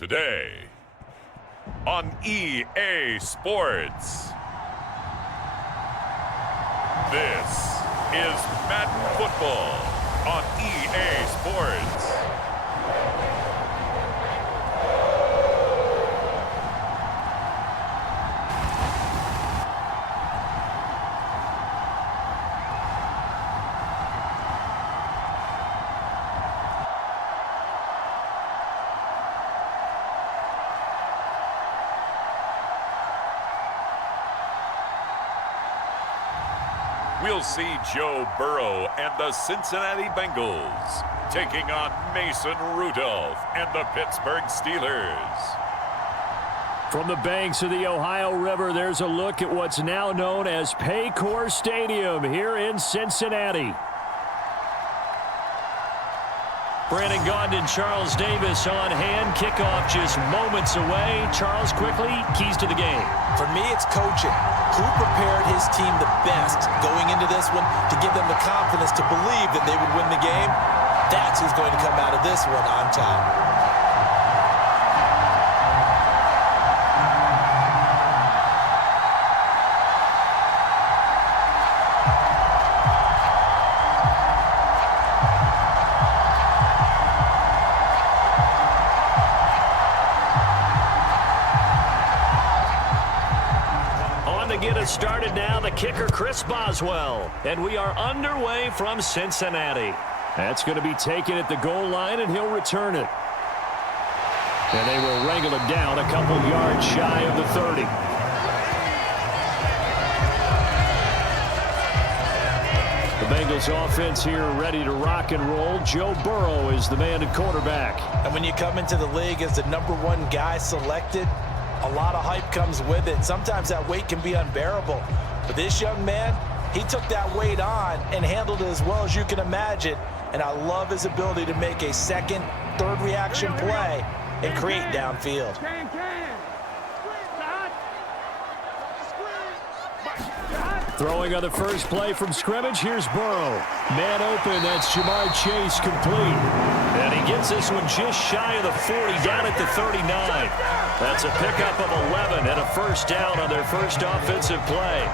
Today on EA Sports. This is Madden Football on EA Sports. We'll see Joe Burrow and the Cincinnati Bengals taking on Mason Rudolph and the Pittsburgh Steelers. From the banks of the Ohio River, there's a look at what's now known as Paycor Stadium here in Cincinnati. Brandon Gaudin and Charles Davis on hand. Kickoff just moments away. Charles, quickly, keys to the game. For me, it's coaching. Who prepared his team the best going into this one to give them the confidence to believe that they would win the game? That's who's going to come out of this one on top. Get us started now, the kicker Chris Boswell, and we are underway from Cincinnati. That's going to be taken at the goal line, and he'll return it. And they will wrangle him down a couple yards shy of the 30. The Bengals offense here ready to rock and roll. Joe Burrow is the man at quarterback. And when you come into the league as the #1 guy selected, a lot of hype comes with it. Sometimes that weight can be unbearable. But this young man, he took that weight on and handled it as well as you can imagine. And I love his ability to make a second, third reaction play and create downfield. Throwing on the first play from scrimmage, here's Burrow. Man open, that's Jamar Chase complete. And he gets this one just shy of the 40, down at the 39. That's a pickup of 11 and a first down on their first offensive play.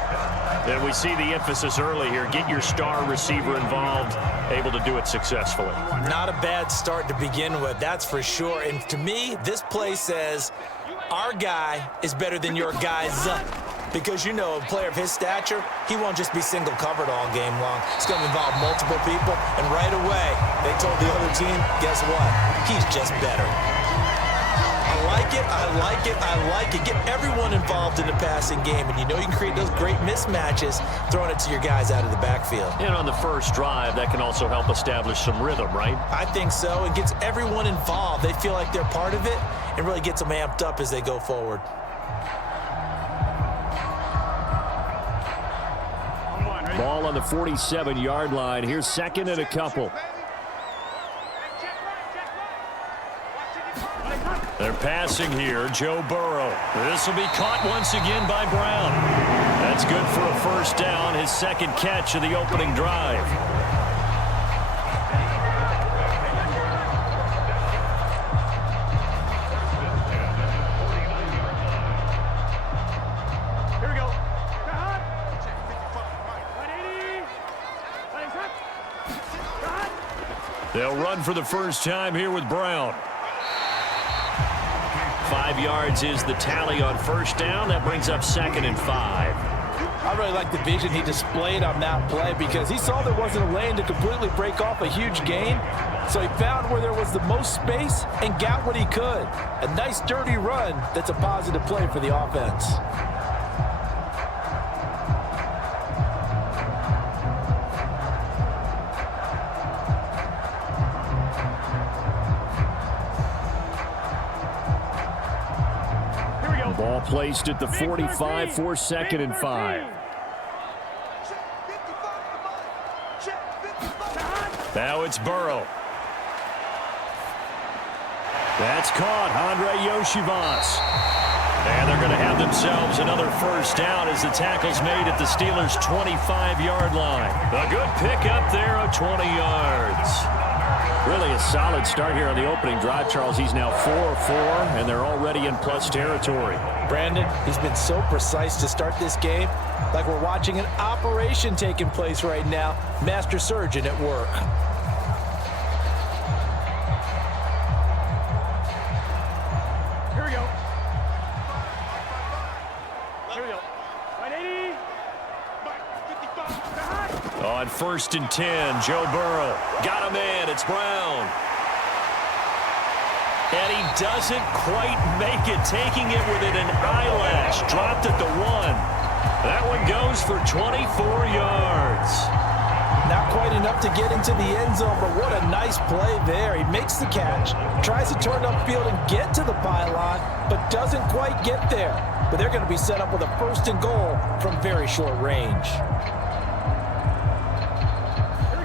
And we see the emphasis early here. Get your star receiver involved, able to do it successfully. Not a bad start to begin with, that's for sure. And to me, this play says, our guy is better than your guys. Because, you know, a player of his stature, he won't just be single covered all game long. It's going to involve multiple people, and right away, they told the other team, guess what? He's just better. I like it, I like it, I like it. Get everyone involved in the passing game, and you know you can create those great mismatches throwing it to your guys out of the backfield. And on the first drive, that can also help establish some rhythm, right? I think so. It gets everyone involved. They feel like they're part of it, and really gets them amped up as they go forward. Ball on the 47-yard line. Here's second and a couple. They're passing here. Joe Burrow. This will be caught once again by Brown. That's good for a first down. His second catch of the opening drive. They'll run for the first time here with Brown. 5 yards is the tally on first down. That brings up 2nd and 5. I really like the vision he displayed on that play because he saw there wasn't a lane to completely break off a huge gain. So he found where there was the most space and got what he could. A nice dirty run that's a positive play for the offense. Ball placed at the 45 for 2nd and 5. Now it's Burrow. That's caught. Andre Yoshivas. And they're going to have themselves another first down as the tackle's made at the Steelers' 25-yard line. A good pickup there of 20 yards. Really a solid start here on the opening drive, Charles. He's now 4-4, and they're already in plus territory. Brandon, he's been so precise to start this game, like we're watching an operation taking place right now. Master surgeon at work. Here we go. Here we go. 180. 55. On 1st and 10, Joe Burrow. Got him in. It's Brown. And he doesn't quite make it, taking it within an eyelash. Dropped at the 1. That one goes for 24 yards. Not quite enough to get into the end zone, but what a nice play there. He makes the catch, tries to turn upfield and get to the pylon, but doesn't quite get there. But they're going to be set up with a 1st and goal from very short range.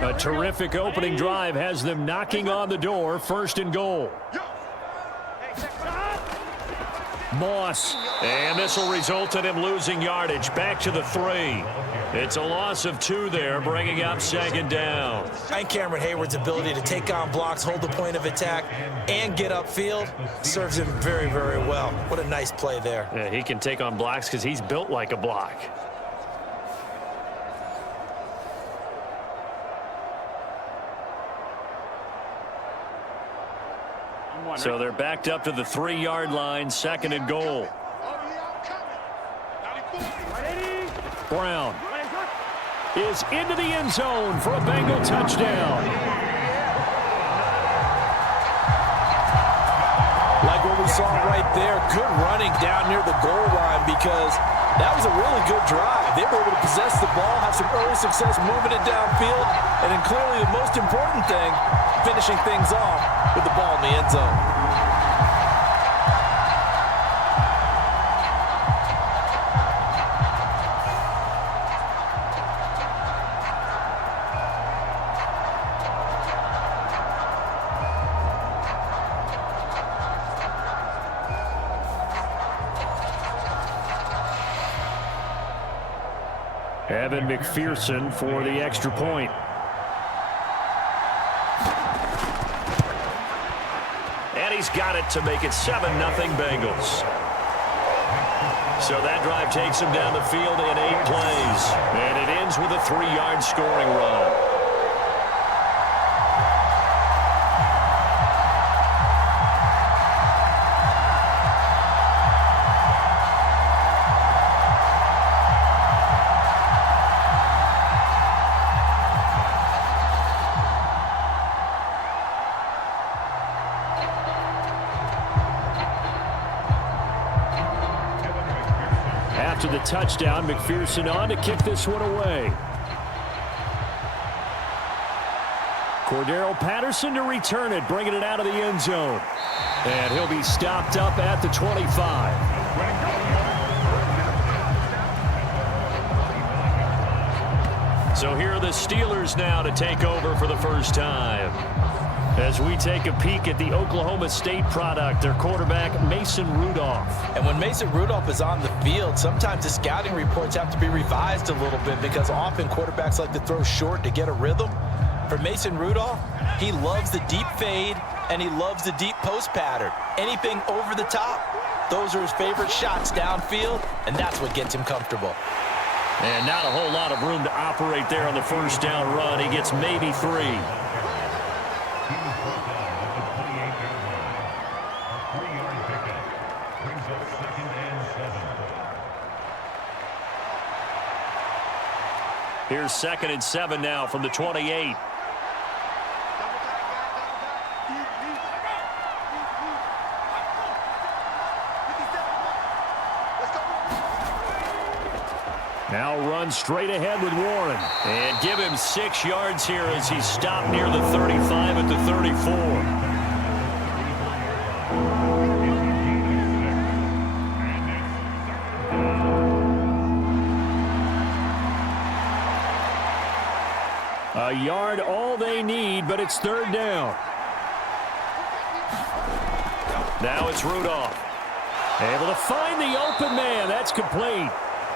A terrific opening drive has them knocking on the door. 1st and goal. Moss, and this will result in him losing yardage. Back to the 3. It's a loss of 2 there, bringing up 2nd down. And Cameron Hayward's ability to take on blocks, hold the point of attack, and get upfield serves him very, very well. What a nice play there. Yeah, he can take on blocks because he's built like a block. So they're backed up to the 3-yard line, 2nd and goal. Brown is into the end zone for a Bengal touchdown. Like what we saw right there, good running down near the goal line, because that was a really good drive. They were able to possess the ball, have some early success moving it downfield, and then clearly the most important thing, finishing things off with the ball in the end zone. Evan McPherson for the extra point. And he's got it to make it 7-0 Bengals. So that drive takes him down the field in 8 plays. And it ends with a 3-yard scoring run. After the touchdown, McPherson on to kick this one away. Cordero Patterson to return it, bringing it out of the end zone. And he'll be stopped up at the 25. So here are the Steelers now to take over for the first time. As we take a peek at the Oklahoma State product, their quarterback, Mason Rudolph. And when Mason Rudolph is on the field, sometimes the scouting reports have to be revised a little bit, because often quarterbacks like to throw short to get a rhythm. For Mason Rudolph, he loves the deep fade, and he loves the deep post pattern. Anything over the top, those are his favorite shots downfield, and that's what gets him comfortable. And not a whole lot of room to operate there on the first down run. He gets maybe 3. Here's 2nd and 7 now from the 28. Now run straight ahead with Warren. And give him 6 yards here as he's stopped near the 35 at the 34. A yard all they need, but it's 3rd down. Now it's Rudolph. Able to find the open man. That's complete.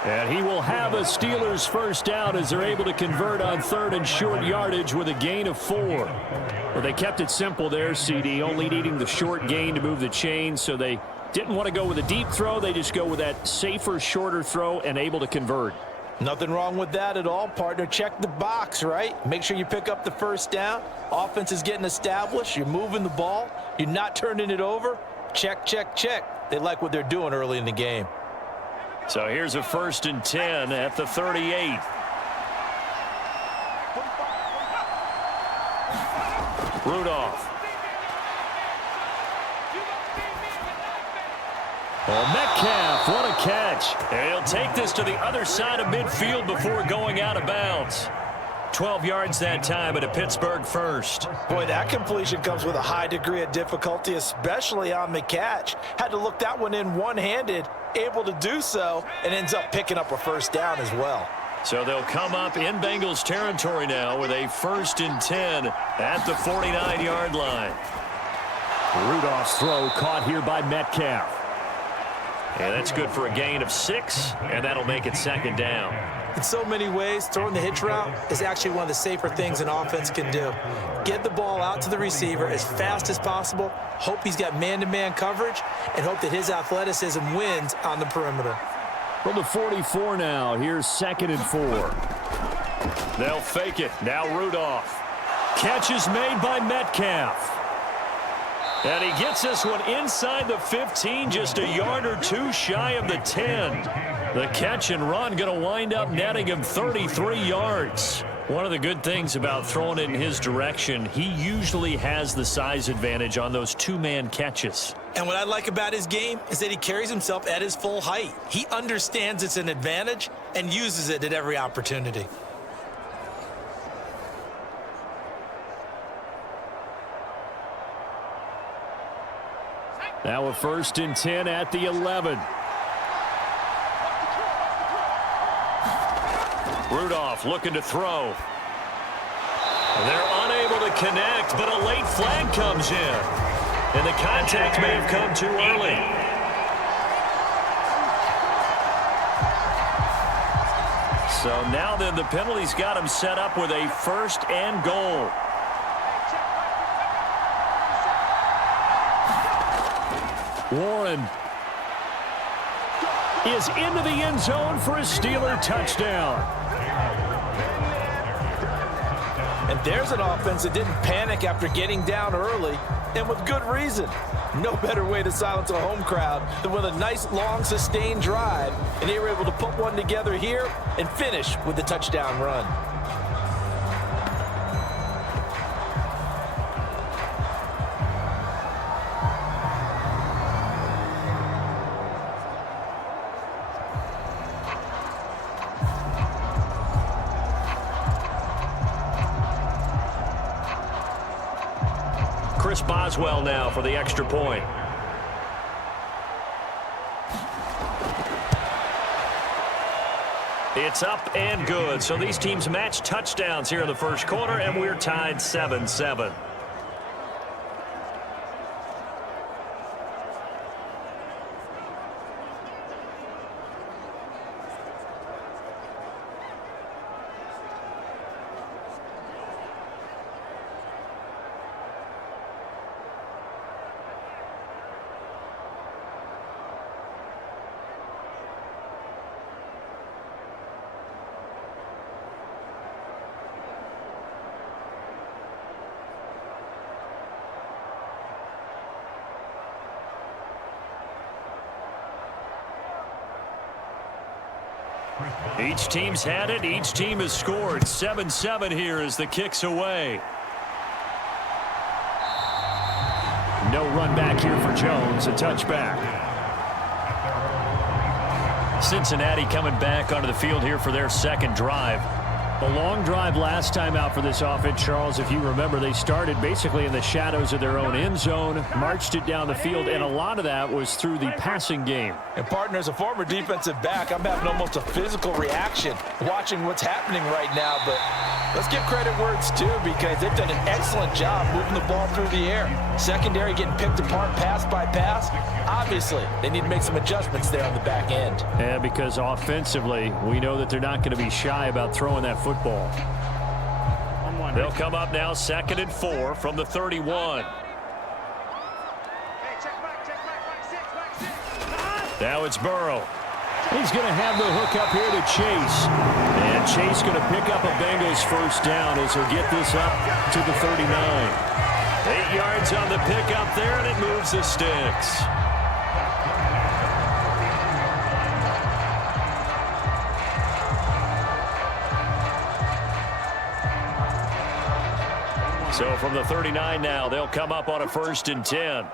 And he will have a Steelers first down as they're able to convert on 3rd and short yardage with a gain of 4. Well, they kept it simple there, CD, only needing the short gain to move the chain, so they didn't want to go with a deep throw. They just go with that safer, shorter throw and able to convert. Nothing wrong with that at all, partner. Check the box, right? Make sure you pick up the first down. Offense is getting established. You're moving the ball. You're not turning it over. Check, check, check. They like what they're doing early in the game. So here's a 1st and 10 at the 38. Rudolph. Oh, Metcalf, what a catch. And he'll take this to the other side of midfield before going out of bounds. 12 yards that time, and a Pittsburgh first. Boy, that completion comes with a high degree of difficulty, especially on the catch. Had to look that one in one-handed, able to do so, and ends up picking up a first down as well. So they'll come up in Bengals territory now with a 1st and 10 at the 49-yard line. Rudolph's throw caught here by Metcalf. And that's good for a gain of 6, and that'll make it 2nd down. In so many ways, throwing the hitch route is actually one of the safer things an offense can do. Get the ball out to the receiver as fast as possible, hope he's got man-to-man coverage, and hope that his athleticism wins on the perimeter. From the 44 now, here's 2nd and 4. They'll fake it. Now Rudolph. Catch is made by Metcalf. And he gets this one inside the 15, just a yard or 2 shy of the 10. The catch and run going to wind up netting him 33 yards. One of the good things about throwing it in his direction, he usually has the size advantage on those 2-man catches. And what I like about his game is that he carries himself at his full height. He understands it's an advantage and uses it at every opportunity. Now a 1st and 10 at the 11. Rudolph looking to throw. They're unable to connect, but a late flag comes in. And the contact may have come too early. So now then the penalty's got him set up with a 1st and goal. Warren is into the end zone for a Steeler touchdown. And there's an offense that didn't panic after getting down early, and with good reason. No better way to silence a home crowd than with a nice, long, sustained drive, and they were able to put one together here and finish with the touchdown run. Chris Boswell now for the extra point. It's up and good. So these teams match touchdowns here in the first quarter, and we're tied 7-7. Each team's had it. Each team has scored. 7-7 here as the kick's away. No run back here for Jones. A touchback. Cincinnati coming back onto the field here for their second drive. A long drive last time out for this offense, Charles. If you remember, they started basically in the shadows of their own end zone, marched it down the field, and a lot of that was through the passing game. And, partner, as a former defensive back, I'm having almost a physical reaction watching what's happening right now, but Let's give credit where it's due because they've done an excellent job moving the ball through the air. Secondary getting picked apart pass by pass. Obviously, they need to make some adjustments there on the back end. And because offensively, we know that they're not going to be shy about throwing that football. They'll come up now 2nd and 4 from the 31. Now it's Burrow. He's going to have the hook up here to Chase. And Chase going to pick up a Bengals first down as he'll get this up to the 39. 8 yards on the pickup there, and it moves the sticks. So from the 39 now, they'll come up on a 1st and 10.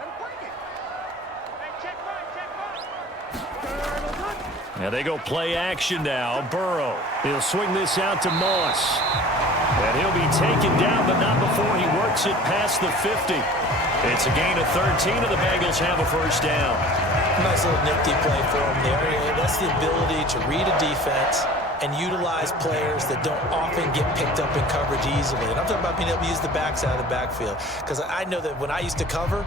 Now they go play action now. Burrow. He'll swing this out to Moss. And he'll be taken down, but not before he works it past the 50. It's a gain of 13, and the Bengals have a first down. Nice little nifty play for him there. That's the ability to read a defense and utilize players that don't often get picked up in coverage easily. And I'm talking about being able to use the backside of the backfield. Because I know that when I used to cover,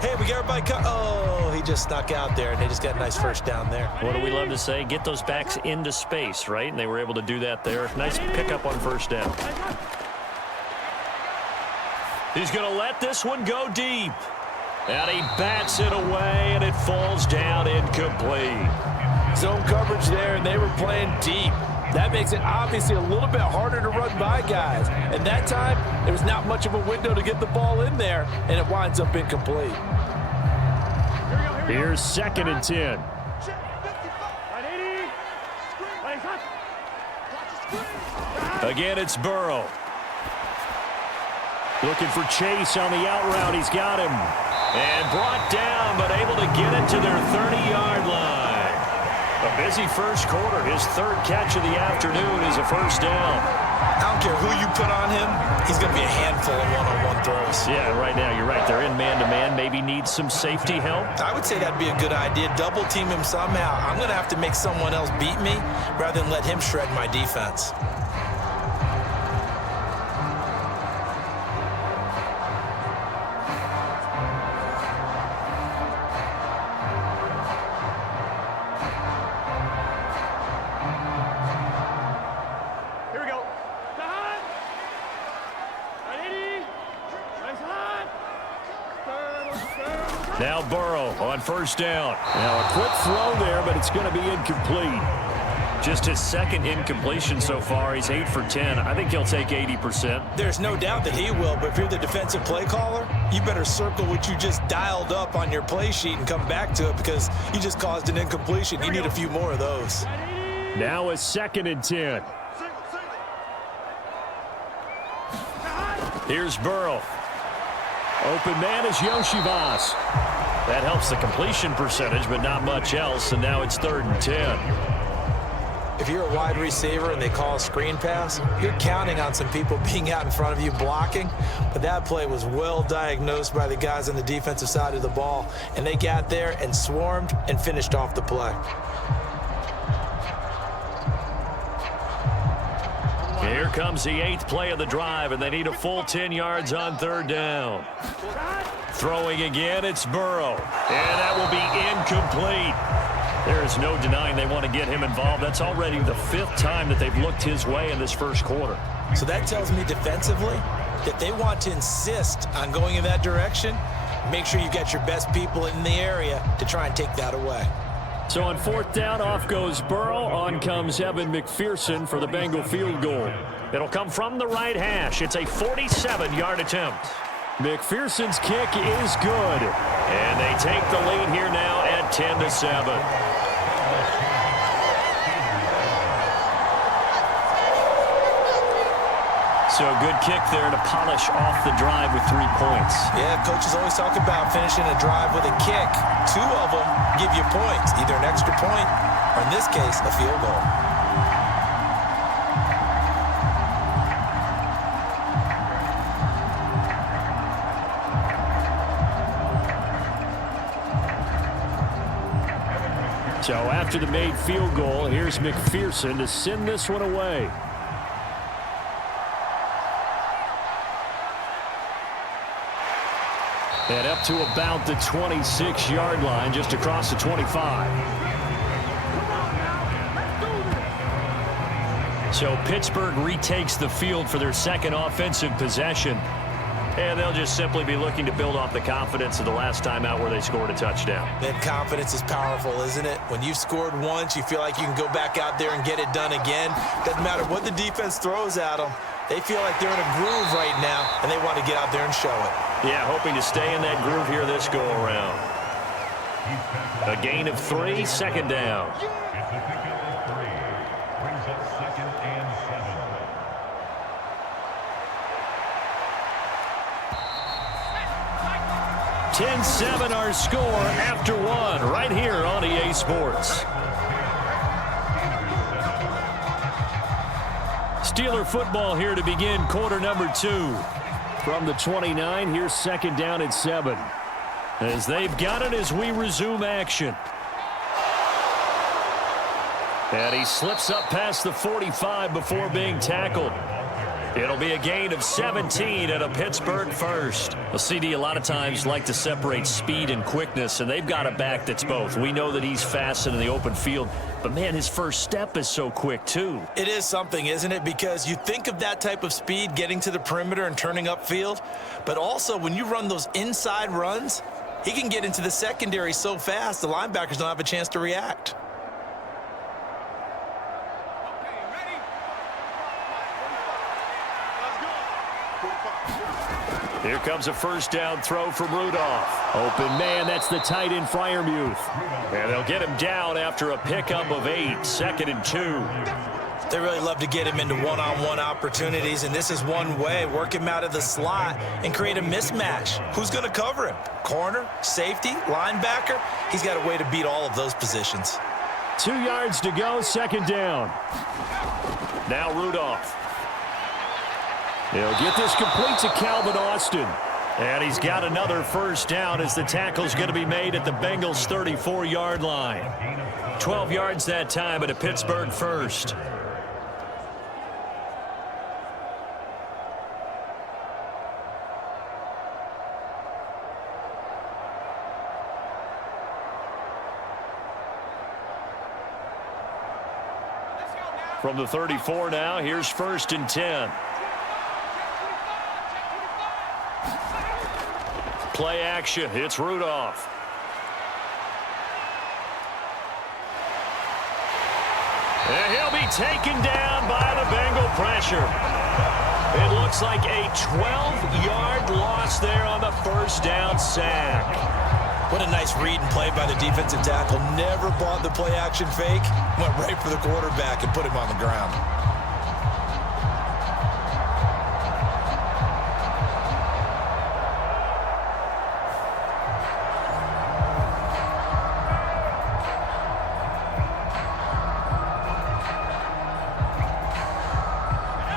hey, we got everybody oh, he just snuck out there, and they just got a nice first down there. What do we love to say? Get those backs into space, right? And they were able to do that there. Nice pickup on first down. He's going to let this one go deep. And he bats it away, and it falls down incomplete. Zone coverage there, and they were playing deep. That makes it obviously a little bit harder to run by guys. And that time, there was not much of a window to get the ball in there, and it winds up incomplete. Here's 2nd and 10. Again, it's Burrow. Looking for Chase on the out route. He's got him. And brought down, but able to get it to their 30-yard line. A busy first quarter. His 3rd catch of the afternoon is a first down. I don't care who you put on him, he's going to be a handful of one-on-one throws. Yeah, right now, you're right. They're in man-to-man. Maybe needs some safety help. I would say that'd be a good idea. Double team him somehow. I'm going to have to make someone else beat me rather than let him shred my defense. Now Burrow on first down. Now a quick throw there, but it's going to be incomplete. Just his 2nd incompletion so far. He's 8 for 10. I think he'll take 80%. There's no doubt that he will, but if you're the defensive play caller, you better circle what you just dialed up on your play sheet and come back to it because you just caused an incompletion. You need a few more of those. Now a 2nd and 10. Here's Burrow. Open man is Yoshivas. That helps the completion percentage, but not much else, and now it's 3rd and 10. If you're a wide receiver and they call a screen pass, you're counting on some people being out in front of you blocking, but that play was well diagnosed by the guys on the defensive side of the ball, and they got there and swarmed and finished off the play. Here comes the 8th play of the drive, and they need a full 10 yards on 3rd down. Throwing again, it's Burrow. And that will be incomplete. There is no denying they want to get him involved. That's already the 5th time that they've looked his way in this first quarter. So that tells me defensively that they want to insist on going in that direction. Make sure you got your best people in the area to try and take that away. So on 4th down, off goes Burrow. On comes Evan McPherson for the Bengal field goal. It'll come from the right hash. It's a 47-yard attempt. McPherson's kick is good. And they take the lead here now at 10-7. So a good kick there to polish off the drive with 3 points. Yeah, coaches always talk about finishing a drive with a kick. 2 of them give you points, either an extra point or, in this case, a field goal. So after the made field goal, here's McPherson to send this one away. And up to about the 26-yard line, just across the 25. So Pittsburgh retakes the field for their second offensive possession. And they'll just simply be looking to build off the confidence of the last time out where they scored a touchdown. That confidence is powerful, isn't it? When you've scored once, you feel like you can go back out there and get it done again. Doesn't matter what the defense throws at them. They feel like they're in a groove right now, and they want to get out there and show it. Yeah, hoping to stay in that groove here this go-around. A gain of 3, second down. 10-7 our score after 1 right here on EA Sports. Steeler football here to begin quarter number 2. From the 29, here's second down at 7. As they've got it as we resume action. And he slips up past the 45 before being tackled. It'll be a gain of 17 at a Pittsburgh first. Well, CD a lot of times like to separate speed and quickness, and they've got a back that's both. We know that he's fast in the open field, but, man, his first step is so quick, too. It is something, isn't it? Because you think of that type of speed getting to the perimeter and turning upfield, but also when you run those inside runs, he can get into the secondary so fast the linebackers don't have a chance to react. Here comes a first down throw from Rudolph. Open man, that's the tight end Freiermuth. And they'll get him down after a pickup of 8, 2nd and 2. They really love to get him into one-on-one opportunities, and this is one way. Work him out of the slot and create a mismatch. Who's going to cover him? Corner, safety, linebacker? He's got a way to beat all of those positions. 2 yards to go, second down. Now Rudolph. He'll get this complete to Calvin Austin. And he's got another first down as the tackle's going to be made at the Bengals' 34-yard line. 12 yards that time at a Pittsburgh first. From the 34 now, here's 1st and 10. Play action. It's Rudolph. And he'll be taken down by the Bengal pressure. It looks like a 12-yard loss there on the first down sack. What a nice read and play by the defensive tackle. Never bought the play action fake. Went right for the quarterback and put him on the ground.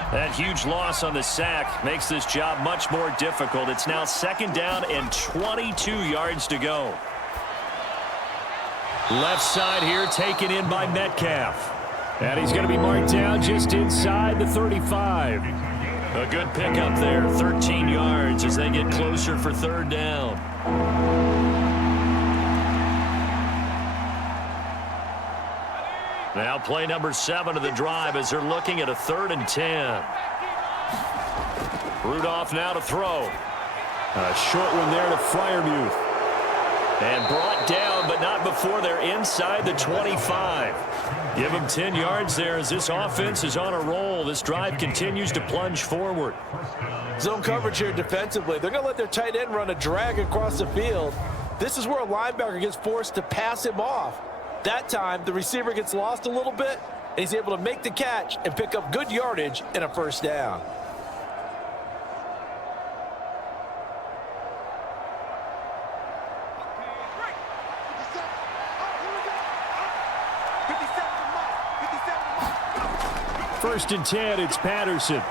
That huge loss on the sack makes this job much more difficult. It's now second down and 22 yards to go. Left side here taken in by Metcalf. And he's going to be marked down just inside the 35. A good pickup there, 13 yards as they get closer for third down. Now play number 7 of the drive as they're looking at a 3rd and 10. Rudolph now to throw. A short one there to Freiermuth. And brought down, but not before they're inside the 25. Give them 10 yards there as this offense is on a roll. This drive continues to plunge forward. Zone coverage here defensively. They're going to let their tight end run a drag across the field. This is where a linebacker gets forced to pass him off. That time, the receiver gets lost a little bit, and he's able to make the catch and pick up good yardage and a first down. First and 10, it's Patterson.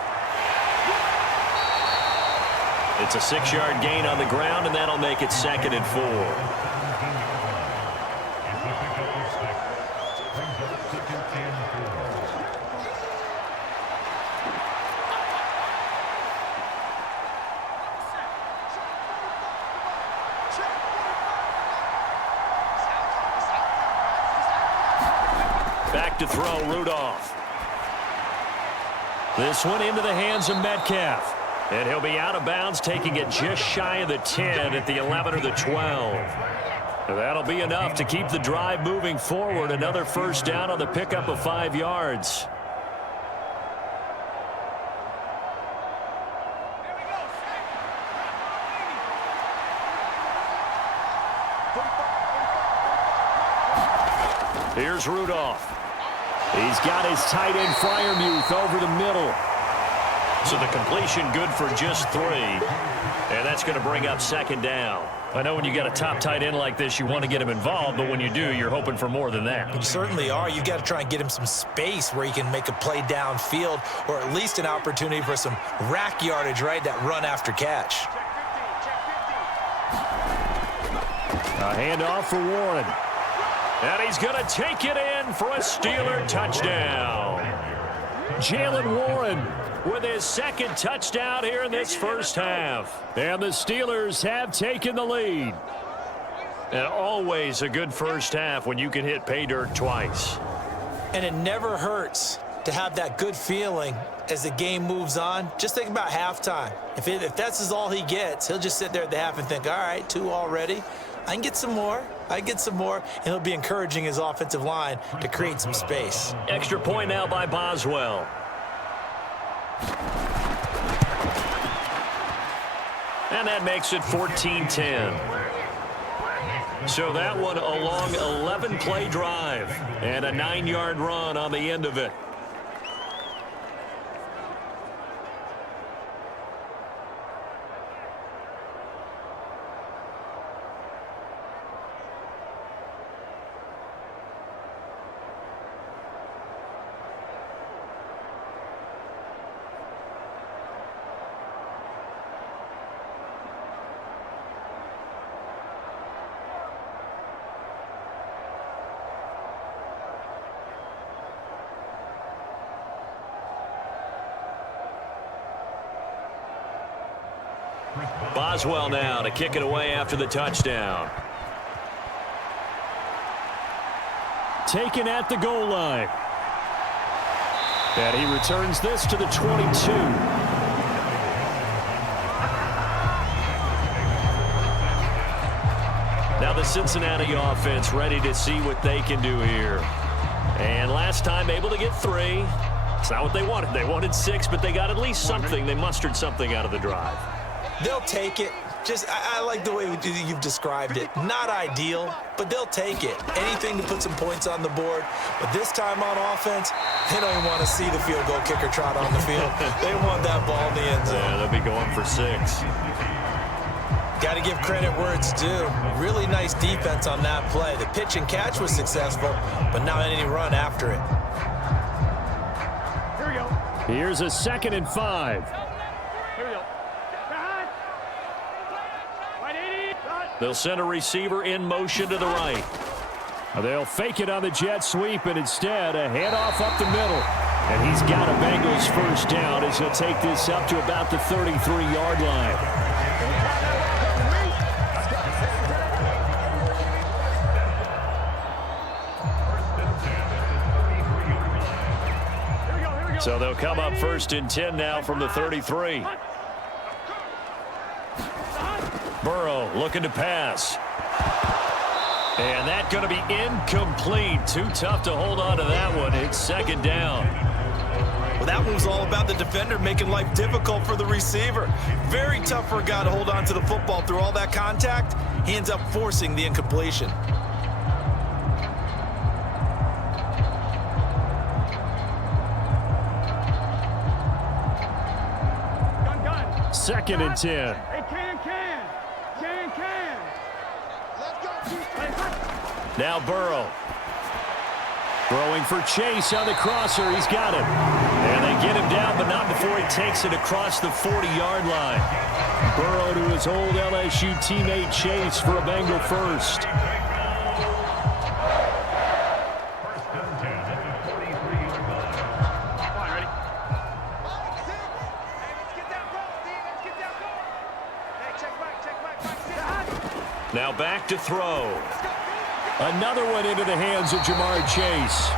It's a 6-yard gain on the ground, and that'll make it 2nd and 4. Back to throw, Rudolph. This one into the hands of Metcalf. And he'll be out of bounds, taking it just shy of the 10 at the 11 or the 12. That'll be enough to keep the drive moving forward. Another first down on the pickup of 5 yards. Here's Rudolph. He's got his tight end Freiermuth over the middle. So the completion good for just 3. And that's going to bring up second down. I know when you got a top tight end like this, you want to get him involved, but when you do, you're hoping for more than that. You certainly are. You've got to try and get him some space where he can make a play downfield, or at least an opportunity for some rack yardage, right? That run after catch. A handoff for Warren. And he's going to take it in for a Steeler touchdown. Jalen Warren with his second touchdown here in this first half. And the Steelers have taken the lead. And always a good first half when you can hit pay dirt twice. And it never hurts to have that good feeling as the game moves on. Just think about halftime. If that's all he gets, he'll just sit there at the half and think, all right, 2 already. I can get some more. I can get some more. And he'll be encouraging his offensive line to create some space. Extra point now by Boswell. And that makes it 14-10. So that one a long 11-play drive and a 9-yard run on the end of it. Boswell now to kick it away after the touchdown. Taken at the goal line. And he returns this to the 22. Now the Cincinnati offense ready to see what they can do here. And last time able to get 3. It's not what they wanted. They wanted 6, but they got at least something. They mustered something out of the drive. They'll take it. I like the way you've described it. Not ideal, but they'll take it. Anything to put some points on the board. But this time on offense, they don't even want to see the field goal kicker trot on the field. They want that ball in the end zone. Yeah, they'll be going for 6. Got to give credit where it's due. Really nice defense on that play. The pitch and catch was successful, but now any run after it. Here we go. Here's a 2nd and 5. Here we go. They'll send a receiver in motion to the right. They'll fake it on the jet sweep, and instead a handoff up the middle. And he's got a Bengals first down as he'll take this up to about the 33-yard line. So they'll come up 1st and 10 now from the 33. Burrow looking to pass. And that's going to be incomplete. Too tough to hold on to that one. It's 2nd down. Well, that one was all about the defender making life difficult for the receiver. Very tough for a guy to hold on to the football through all that contact. He ends up forcing the incompletion. Gun. 2nd and 10. Hey, can. Now Burrow. Throwing for Chase on the crosser. He's got it. And they get him down, but not before he takes it across the 40-yard line. Burrow to his old LSU teammate Chase for a Bengal first. Now back to throw. Another one into the hands of Jamar Chase.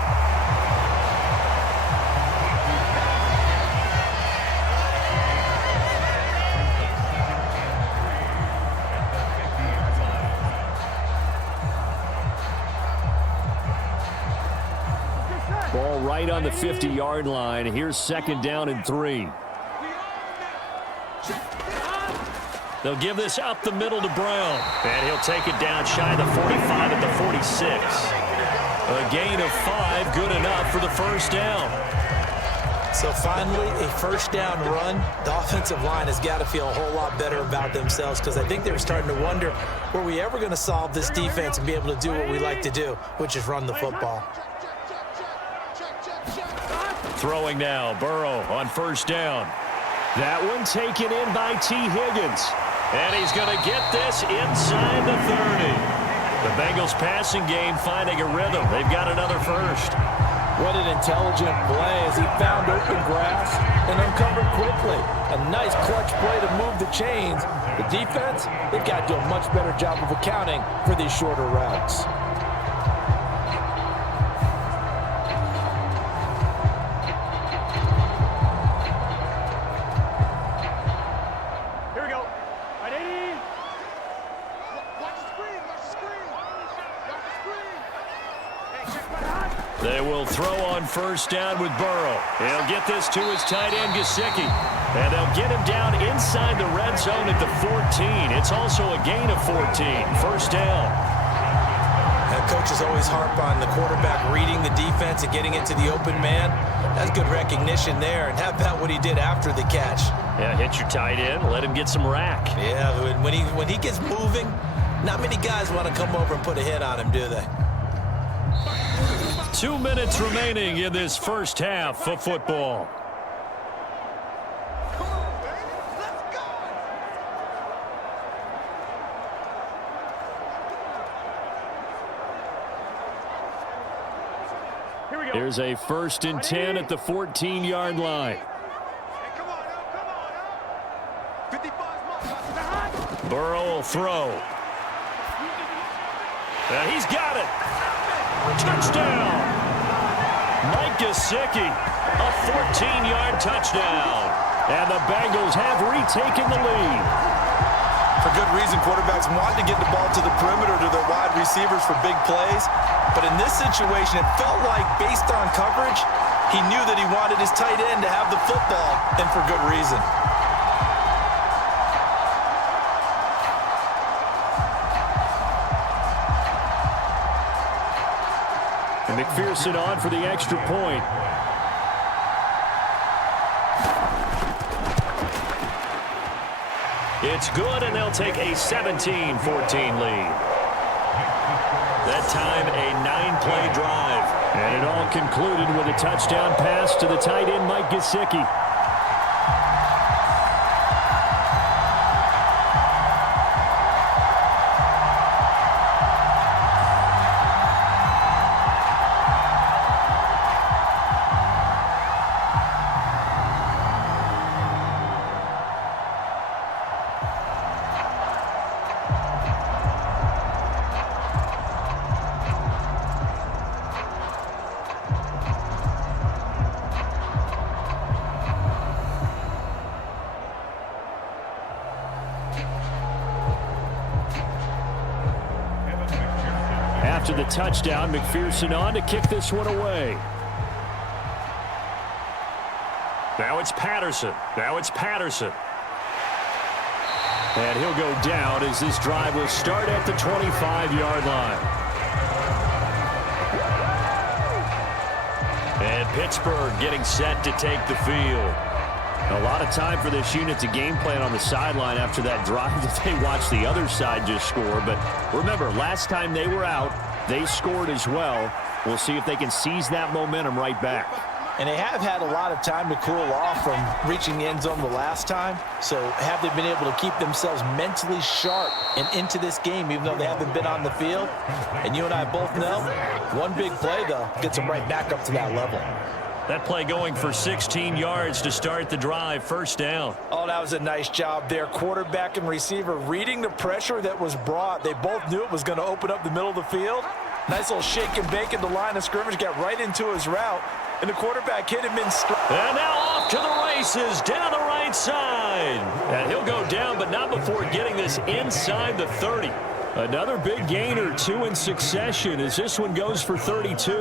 Ball right on the 50-yard line. Here's 2nd down and 3. They'll give this up the middle to Brown. And he'll take it down shy of the 45 at the 46. A gain of 5, good enough for the first down. So finally, a first down run. The offensive line has got to feel a whole lot better about themselves, because I think they were starting to wonder, were we ever going to solve this defense and be able to do what we like to do, which is run the football. Throwing now, Burrow on first down. That one taken in by T. Higgins. And he's going to get this inside the 30. The Bengals passing game finding a rhythm. They've got another first. What an intelligent play as he found open grass and uncovered quickly. A nice clutch play to move the chains. The defense, they've got to do a much better job of accounting for these shorter routes. Here we go. Right, 80. Watch the screen. Watch the screen. Watch the screen. Hey, check my eye. They will throw on first down with Burrow. He'll get this to his tight end, Gesicki. And they'll get him down inside the red zone at the 14. It's also a gain of 14. First down. Coaches always harp on the quarterback reading the defense and getting into the open man. That's good recognition there. And how about what he did after the catch? Yeah, hit your tight end, let him get some rack. Yeah, when he gets moving, not many guys want to come over and put a hit on him, do they? 2 minutes remaining in this first half of football. Here we go. Here's a 1st and 10 at the 14-yard line. Hey, come on now. 55 Burrow will throw. And he's got it. Touchdown. Mike Gesicki, a 14-yard touchdown. And the Bengals have retaken the lead. For good reason, quarterbacks want to get the ball to the perimeter to their wide receivers for big plays. But in this situation, it felt like, based on coverage, he knew that he wanted his tight end to have the football, and for good reason. And McPherson on for the extra point. It's good, and they'll take a 17-14 lead. That time, a 9-play drive. And it all concluded with a touchdown pass to the tight end, Mike Gesicki. After the touchdown, McPherson on to kick this one away. Now it's Patterson. And he'll go down as this drive will start at the 25-yard line. And Pittsburgh getting set to take the field. A lot of time for this unit to game plan on the sideline after that drive that they watched the other side just score. But remember, last time they were out, they scored as well. We'll see if they can seize that momentum right back. And they have had a lot of time to cool off from reaching the end zone the last time. So have they been able to keep themselves mentally sharp and into this game, even though they haven't been on the field? And you and I both know, one big play, though, gets them right back up to that level. That play going for 16 yards to start the drive. First down. Oh, that was a nice job there. Quarterback and receiver reading the pressure that was brought. They both knew it was going to open up the middle of the field. Nice little shake and bake in the line of scrimmage. Got right into his route. And the quarterback hit him in stride. And now off to the races down the right side. And he'll go down, but not before getting this inside the 30. Another big gainer, 2 in succession, as this one goes for 32.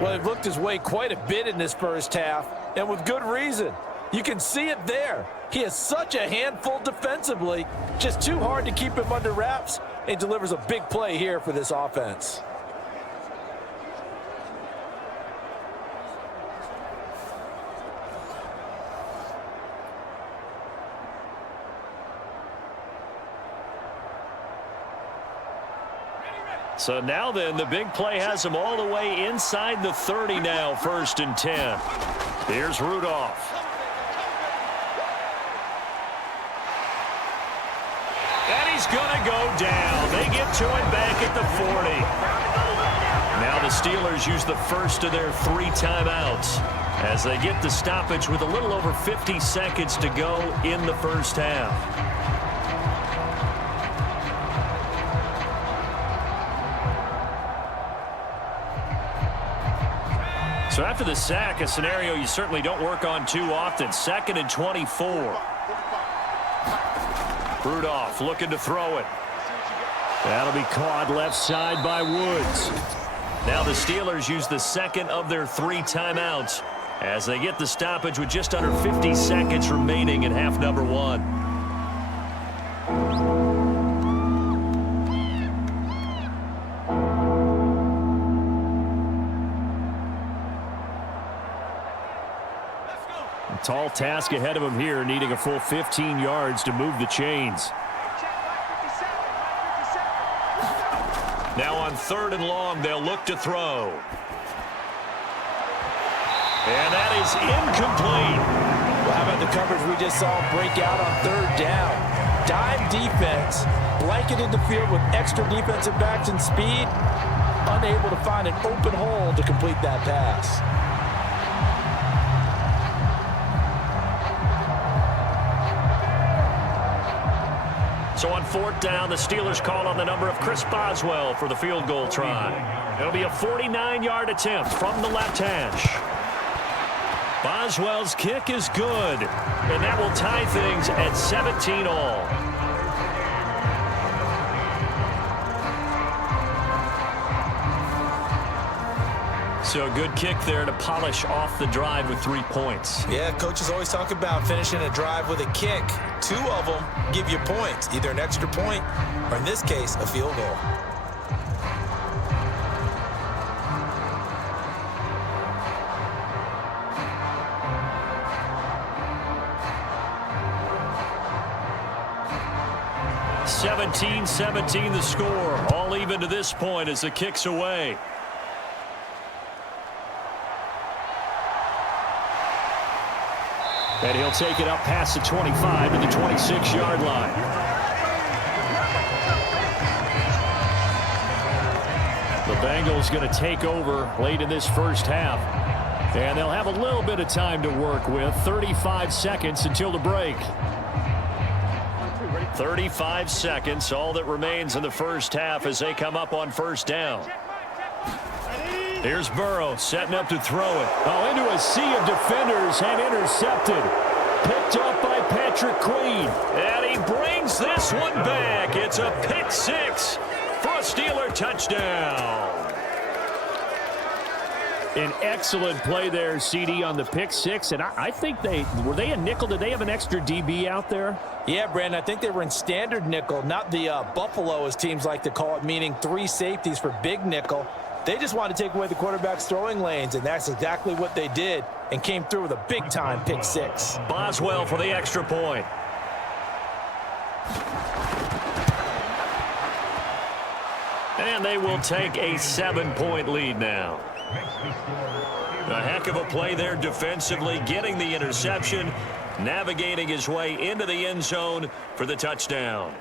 Well, he looked his way quite a bit in this first half, and with good reason. You can see it there. He is such a handful defensively, just too hard to keep him under wraps, and delivers a big play here for this offense. So now then, the big play has him all the way inside the 30 now, 1st and 10. Here's Rudolph. And he's going to go down. They get to him back at the 40. Now the Steelers use the first of their 3 timeouts as they get the stoppage with a little over 50 seconds to go in the first half. So after the sack, a scenario you certainly don't work on too often. 2nd and 24. Rudolph looking to throw it. That'll be caught left side by Woods. Now the Steelers use the 2nd of their 3 timeouts as they get the stoppage with just under 50 seconds remaining in half number 1. Tall task ahead of him here, needing a full 15 yards to move the chains. Now on 3rd and long, they'll look to throw. And that is incomplete. Well, how about the coverage we just saw break out on 3rd down? Dime defense, blanketed the field with extra defensive backs and speed, unable to find an open hole to complete that pass. So on 4th down, the Steelers call on the number of Chris Boswell for the field goal try. It'll be a 49-yard attempt from the left hash. Boswell's kick is good, and that will tie things at 17 all. So a good kick there to polish off the drive with 3 points. Yeah, coaches always talk about finishing a drive with a kick. 2 of them give you points, either an extra point or, in this case, a field goal. (17-17) the score. All even to this point as the kick's away. And he'll take it up past the 25 to the 26-yard line. The Bengals going to take over late in this first half. And they'll have a little bit of time to work with. 35 seconds until the break. 35 seconds, all that remains in the first half as they come up on 1st down. Here's Burrow setting up to throw it. Oh, into a sea of defenders and intercepted. Picked up by Patrick Queen. And he brings this one back. It's a pick 6 for a Steeler touchdown. An excellent play there, CD, on the pick 6. And I think were they a nickel? Did they have an extra DB out there? Yeah, Brandon, I think they were in standard nickel, not the Buffalo, as teams like to call it, meaning 3 safeties for big nickel. They just wanted to take away the quarterback's throwing lanes, and that's exactly what they did and came through with a big-time pick 6. Boswell for the extra point. And they will take a 7-point lead now. A heck of a play there defensively, getting the interception, navigating his way into the end zone for the touchdown.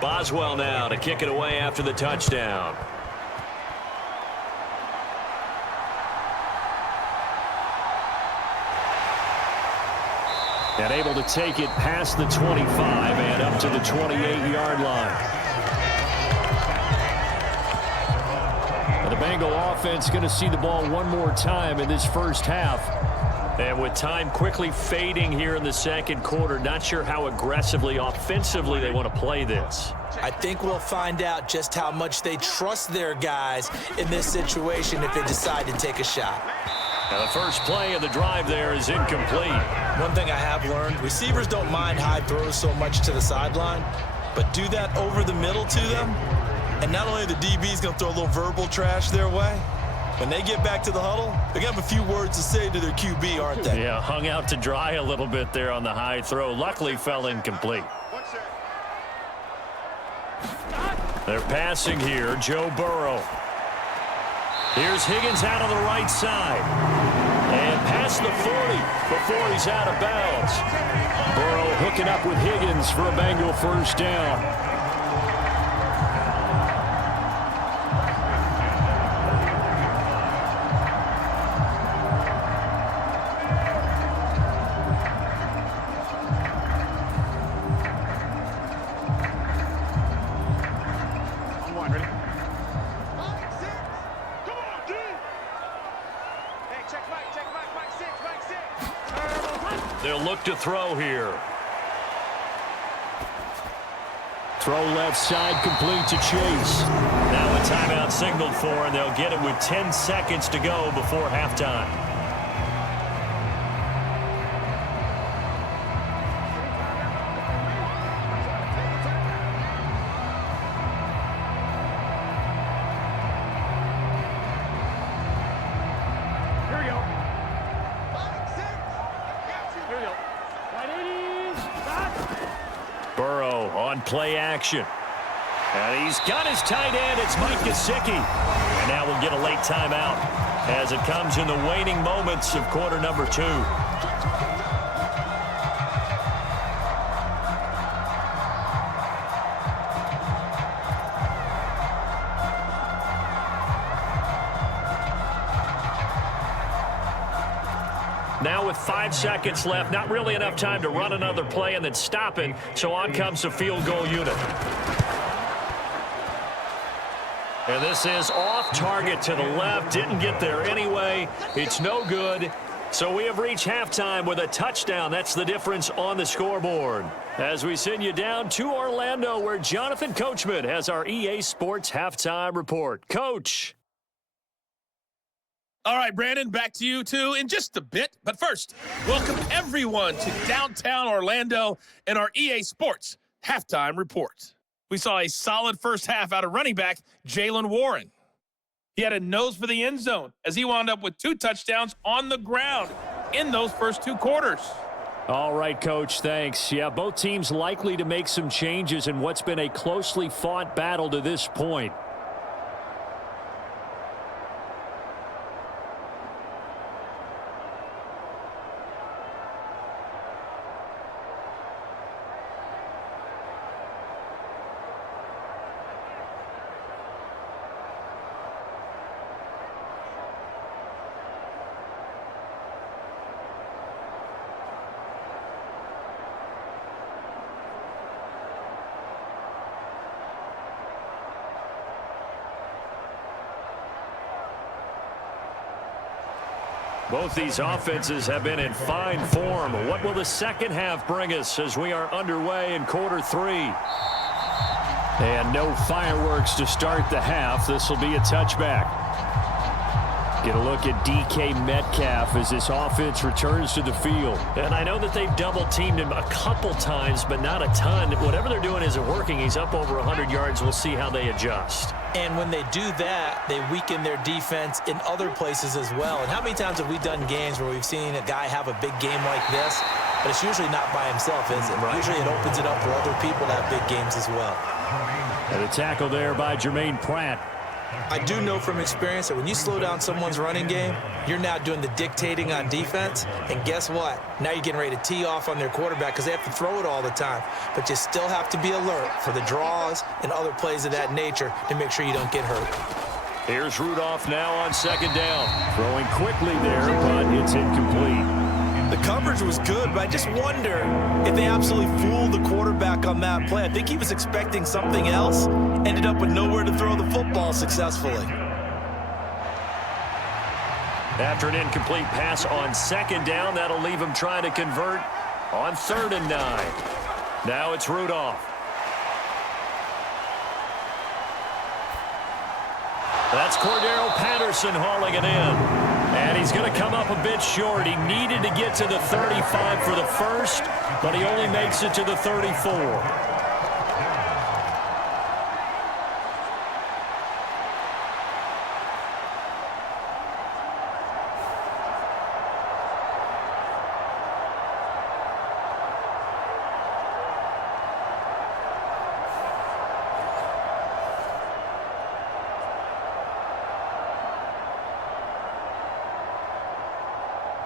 Boswell now to kick it away after the touchdown. And able to take it past the 25 and up to the 28-yard line. The Bengal offense going to see the ball one more time in this first half. And with time quickly fading here in the second quarter, not sure how aggressively, offensively they want to play this. I think we'll find out just how much they trust their guys in this situation if they decide to take a shot. Now the first play of the drive there is incomplete. One thing I have learned, receivers don't mind high throws so much to the sideline, but do that over the middle to them, and not only the DB's going to throw a little verbal trash their way, when they get back to the huddle, they're going to have a few words to say to their QB, aren't they? Yeah, hung out to dry a little bit there on the high throw. Luckily fell incomplete. They're passing here, Joe Burrow. Here's Higgins out on the right side. And past the 40 before he's out of bounds. Burrow hooking up with Higgins for a Bengal first down. They'll look to throw here. Throw left side, complete to Chase. Now a timeout signaled for, and they'll get it with 10 seconds to go before halftime. Burrow on play action. And he's got his tight end. It's Mike Gesicki. And now we'll get a late timeout as it comes in the waning moments of quarter number 2. Now with 5 seconds left, not really enough time to run another play and then stop it, so on comes the field goal unit. And this is off target to the left, didn't get there anyway. It's no good. So we have reached halftime with a touchdown. That's the difference on the scoreboard. As we send you down to Orlando, where Jonathan Coachman has our EA Sports halftime report. Coach. All right, Brandon, back to you, too, in just a bit. But first, welcome everyone to downtown Orlando and our EA Sports halftime report. We saw a solid first half out of running back Jaylen Warren. He had a nose for the end zone as he wound up with 2 touchdowns on the ground in those first 2 quarters. All right, Coach, thanks. Yeah, both teams likely to make some changes in what's been a closely fought battle to this point. Both these offenses have been in fine form. What will the second half bring us as we are underway in quarter 3? And no fireworks to start the half. This will be a touchback. Get a look at DK Metcalf as this offense returns to the field. And I know that they've double-teamed him a couple times, but not a ton. Whatever they're doing isn't working. He's up over 100 yards. We'll see how they adjust. And when they do that, they weaken their defense in other places as well. And how many times have we done games where we've seen a guy have a big game like this, but it's usually not by himself, is it? Right. Usually it opens it up for other people to have big games as well. And a tackle there by Jermaine Pratt. I do know from experience that when you slow down someone's running game, you're now doing the dictating on defense. And guess what? Now you're getting ready to tee off on their quarterback because they have to throw it all the time. But you still have to be alert for the draws and other plays of that nature to make sure you don't get hurt. Here's Rudolph now on second down. Throwing quickly there, but it's incomplete. The coverage was good, but I just wonder if they absolutely fooled the quarterback on that play. I think he was expecting something else, ended up with nowhere to throw the football successfully. After an incomplete pass on second down, that'll leave him trying to convert on 3rd and 9. Now it's Rudolph. That's Cordero Patterson hauling it in. And he's going to come up a bit short. He needed to get to the 35 for the first, but he only makes it to the 34.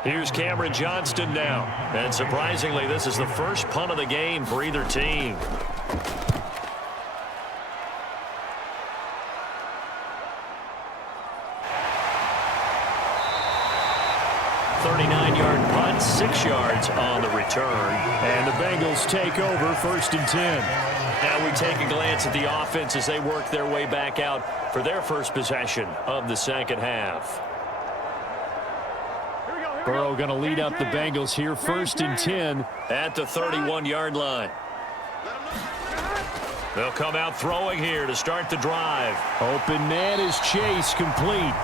Here's Cameron Johnston now. And surprisingly, this is the first punt of the game for either team. .39-yard punt, 6 yards on the return. And the Bengals take over 1st and 10. Now we take a glance at the offense as they work their way back out for their first possession of the second half. Burrow going to lead up the Bengals here, 1st and 10 at the 31-yard line. They'll come out throwing here to start the drive. Open man is Chase, complete.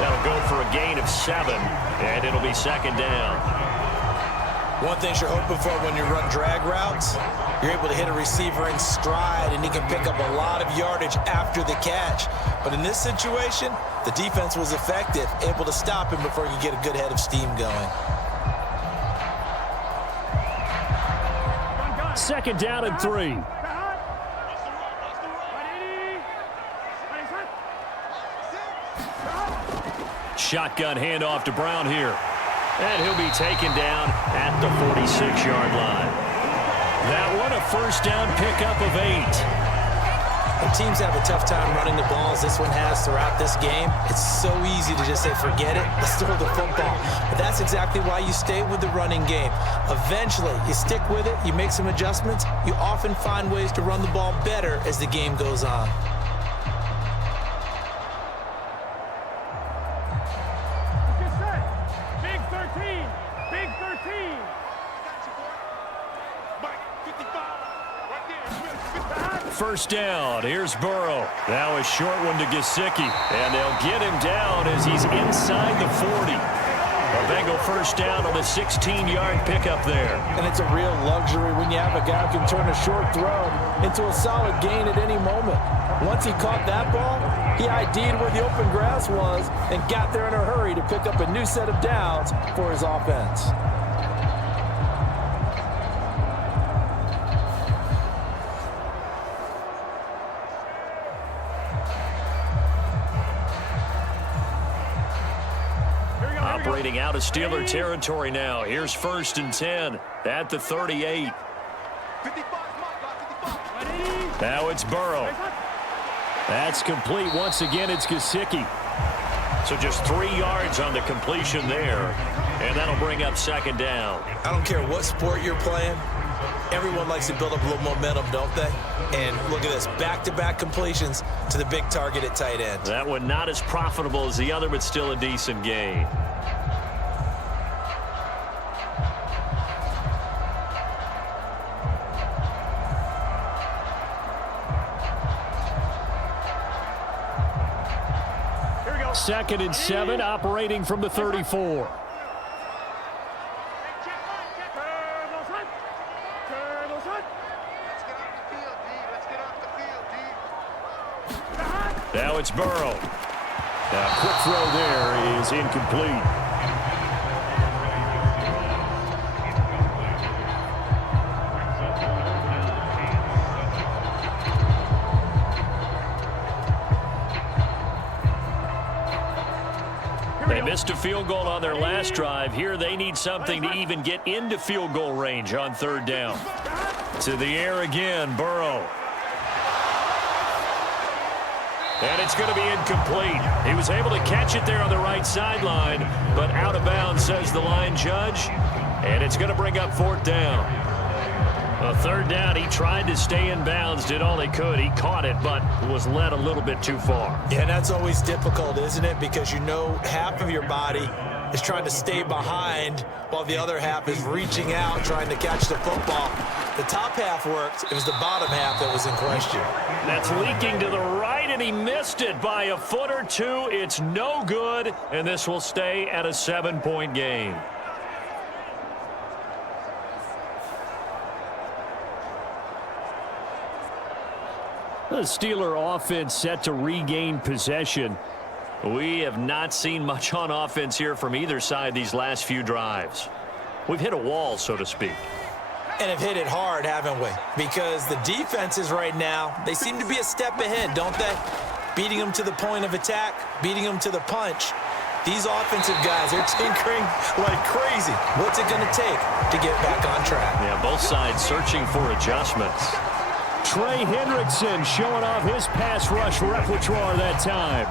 That'll go for a gain of 7, and it'll be 2nd down. One thing you're hoping for when you run drag routes, you're able to hit a receiver in stride, and he can pick up a lot of yardage after the catch. But in this situation, the defense was effective, able to stop him before he could get a good head of steam going. 2nd down and 3. Shotgun handoff to Brown here. And he'll be taken down at the 46-yard line. That one a 1st down pickup of 8. When teams have a tough time running the ball as this one has throughout this game, it's so easy to just say, forget it, let's throw the football. But that's exactly why you stay with the running game. Eventually, you stick with it, you make some adjustments, you often find ways to run the ball better as the game goes on. First down. Here's Burrow. Now a short one to Gesicki. And they'll get him down as he's inside the 40. A Bengal 1st down on a 16-yard pickup there. And it's a real luxury when you have a guy who can turn a short throw into a solid gain at any moment. Once he caught that ball, he ID'd where the open grass was and got there in a hurry to pick up a new set of downs for his offense. Operating out of Steeler territory now. Here's 1st and 10 at the 38. Now it's Burrow. That's complete. Once again, it's Gesicki. So just 3 yards on the completion there, and that'll bring up 2nd down. I don't care what sport you're playing. Everyone likes to build up a little momentum, don't they? And look at this, back-to-back completions to the big target at tight end. That one not as profitable as the other, but still a decent gain. Second and 7, operating from the 34. Now it's Burrow. Now, quick throw there is incomplete. They missed a field goal on their last drive. Here they need something to even get into field goal range on 3rd down. To the air again, Burrow. And it's going to be incomplete. He was able to catch it there on the right sideline, but out of bounds, says the line judge. And it's going to bring up 4th down. A 3rd down, he tried to stay in bounds, did all he could. He caught it, but was led a little bit too far. Yeah, that's always difficult, isn't it? Because you know half of your body is trying to stay behind while the other half is reaching out, trying to catch the football. The top half worked. It was the bottom half that was in question. That's leaking to the right, and he missed it by a foot or two. It's no good, and this will stay at a 7-point game. The Steeler offense set to regain possession. We have not seen much on offense here from either side these last few drives. We've hit a wall, so to speak. And have hit it hard, haven't we? Because the defenses right now, they seem to be a step ahead, don't they? Beating them to the point of attack, beating them to the punch. These offensive guys, they're tinkering like crazy. What's it going to take to get back on track? Yeah, both sides searching for adjustments. Trey Hendrickson showing off his pass rush repertoire that time.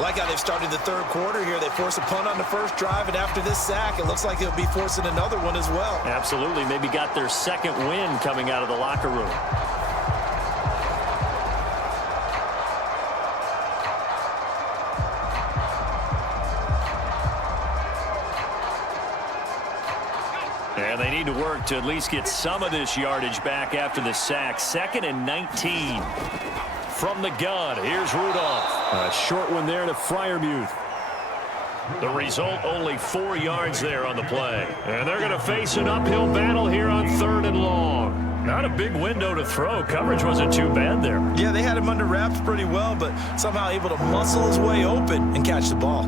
Like how they've started the 3rd quarter here. They force a punt on the first drive, and after this sack, it looks like they'll be forcing another one as well. Absolutely. Maybe got their 2nd win coming out of the locker room. And they need to work to at least get some of this yardage back after the sack. 2nd and 19. From the gun, here's Rudolph. A short one there to Freiermuth. The result, only 4 yards there on the play. And they're going to face an uphill battle here on 3rd and long. Not a big window to throw. Coverage wasn't too bad there. Yeah, they had him under wraps pretty well, but somehow able to muscle his way open and catch the ball.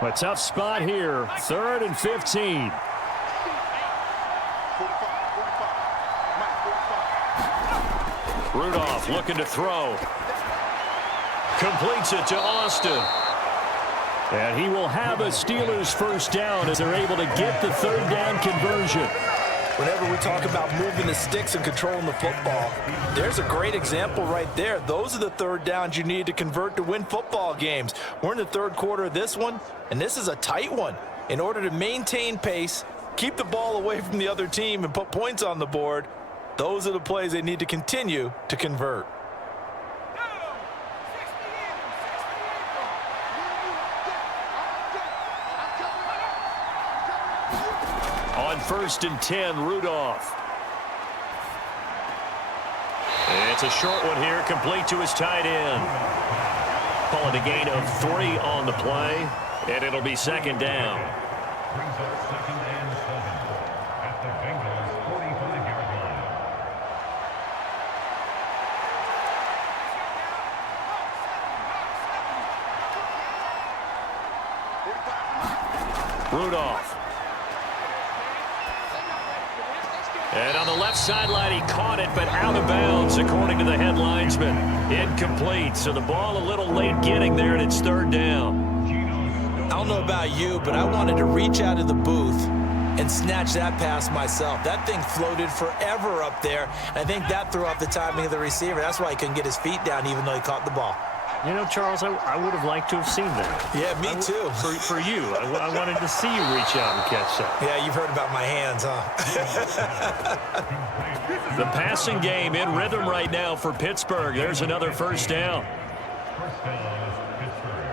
A tough spot here. 3rd and 15. Rudolph looking to throw. Completes it to Austin. And he will have a Steelers 1st down as they're able to get the 3rd down conversion. Whenever we talk about moving the sticks and controlling the football, there's a great example right there. Those are the 3rd downs you need to convert to win football games. We're in the 3rd quarter of this one, and this is a tight one. In order to maintain pace, keep the ball away from the other team, and put points on the board, those are the plays they need to continue to convert. On 1st and 10, Rudolph. It's a short one here, complete to his tight end. Call it a gain of 3 on the play, and it'll be 2nd down. Brings up 2nd and 7 at the Bengals 45-yard line. Rudolph. And on the left sideline, he caught it, but out of bounds, according to the head linesman. Incomplete, so the ball a little late getting there, and it's 3rd down. I don't know about you, but I wanted to reach out of the booth and snatch that pass myself. That thing floated forever up there. I think that threw off the timing of the receiver. That's why he couldn't get his feet down, even though he caught the ball. You know, Charles, I would have liked to have seen that. Yeah, me too. For you. I wanted to see you reach out and catch that. Yeah, you've heard about my hands, huh? The passing game in rhythm right now for Pittsburgh. There's another 1st down. 1st down, Pittsburgh.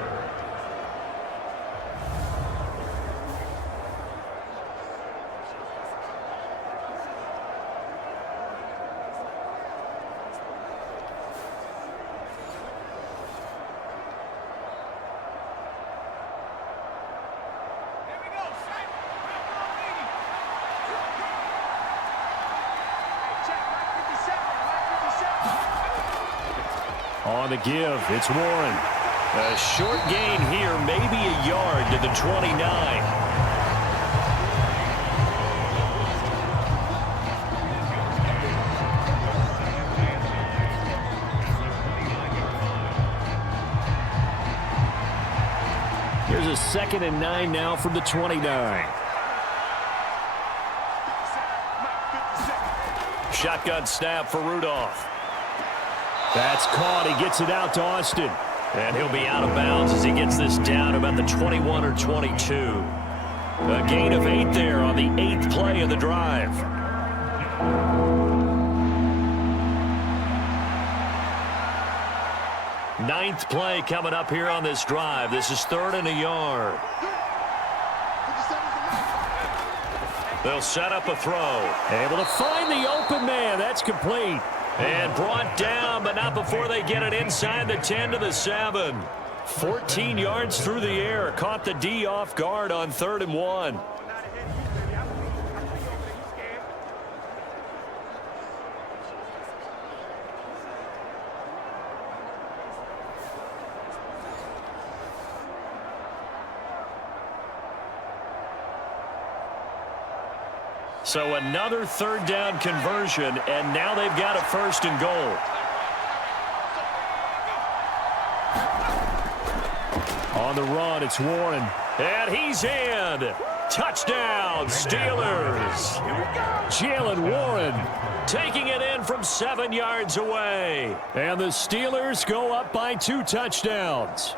On the give, it's Warren. A short gain here, maybe a yard to the 29. Here's a 2nd and 9 now from the 29. shotgun snap for Rudolph. That's caught. He gets it out to Austin. And he'll be out of bounds as he gets this down about the 21 or 22. A gain of 8 there on the 8th play of the drive. Ninth play coming up here on this drive. This is 3rd and a yard. They'll set up a throw. Able to find the open man. That's complete. And brought down, but not before they get it inside the 10 to the 7. 14 yards through the air. Caught the D off guard on 3rd and 1. So another 3rd down conversion, and now they've got a 1st and goal. On the run, it's Warren. And he's in. Touchdown, Steelers. Jalen Warren taking it in from 7 yards away. And the Steelers go up by 2 touchdowns.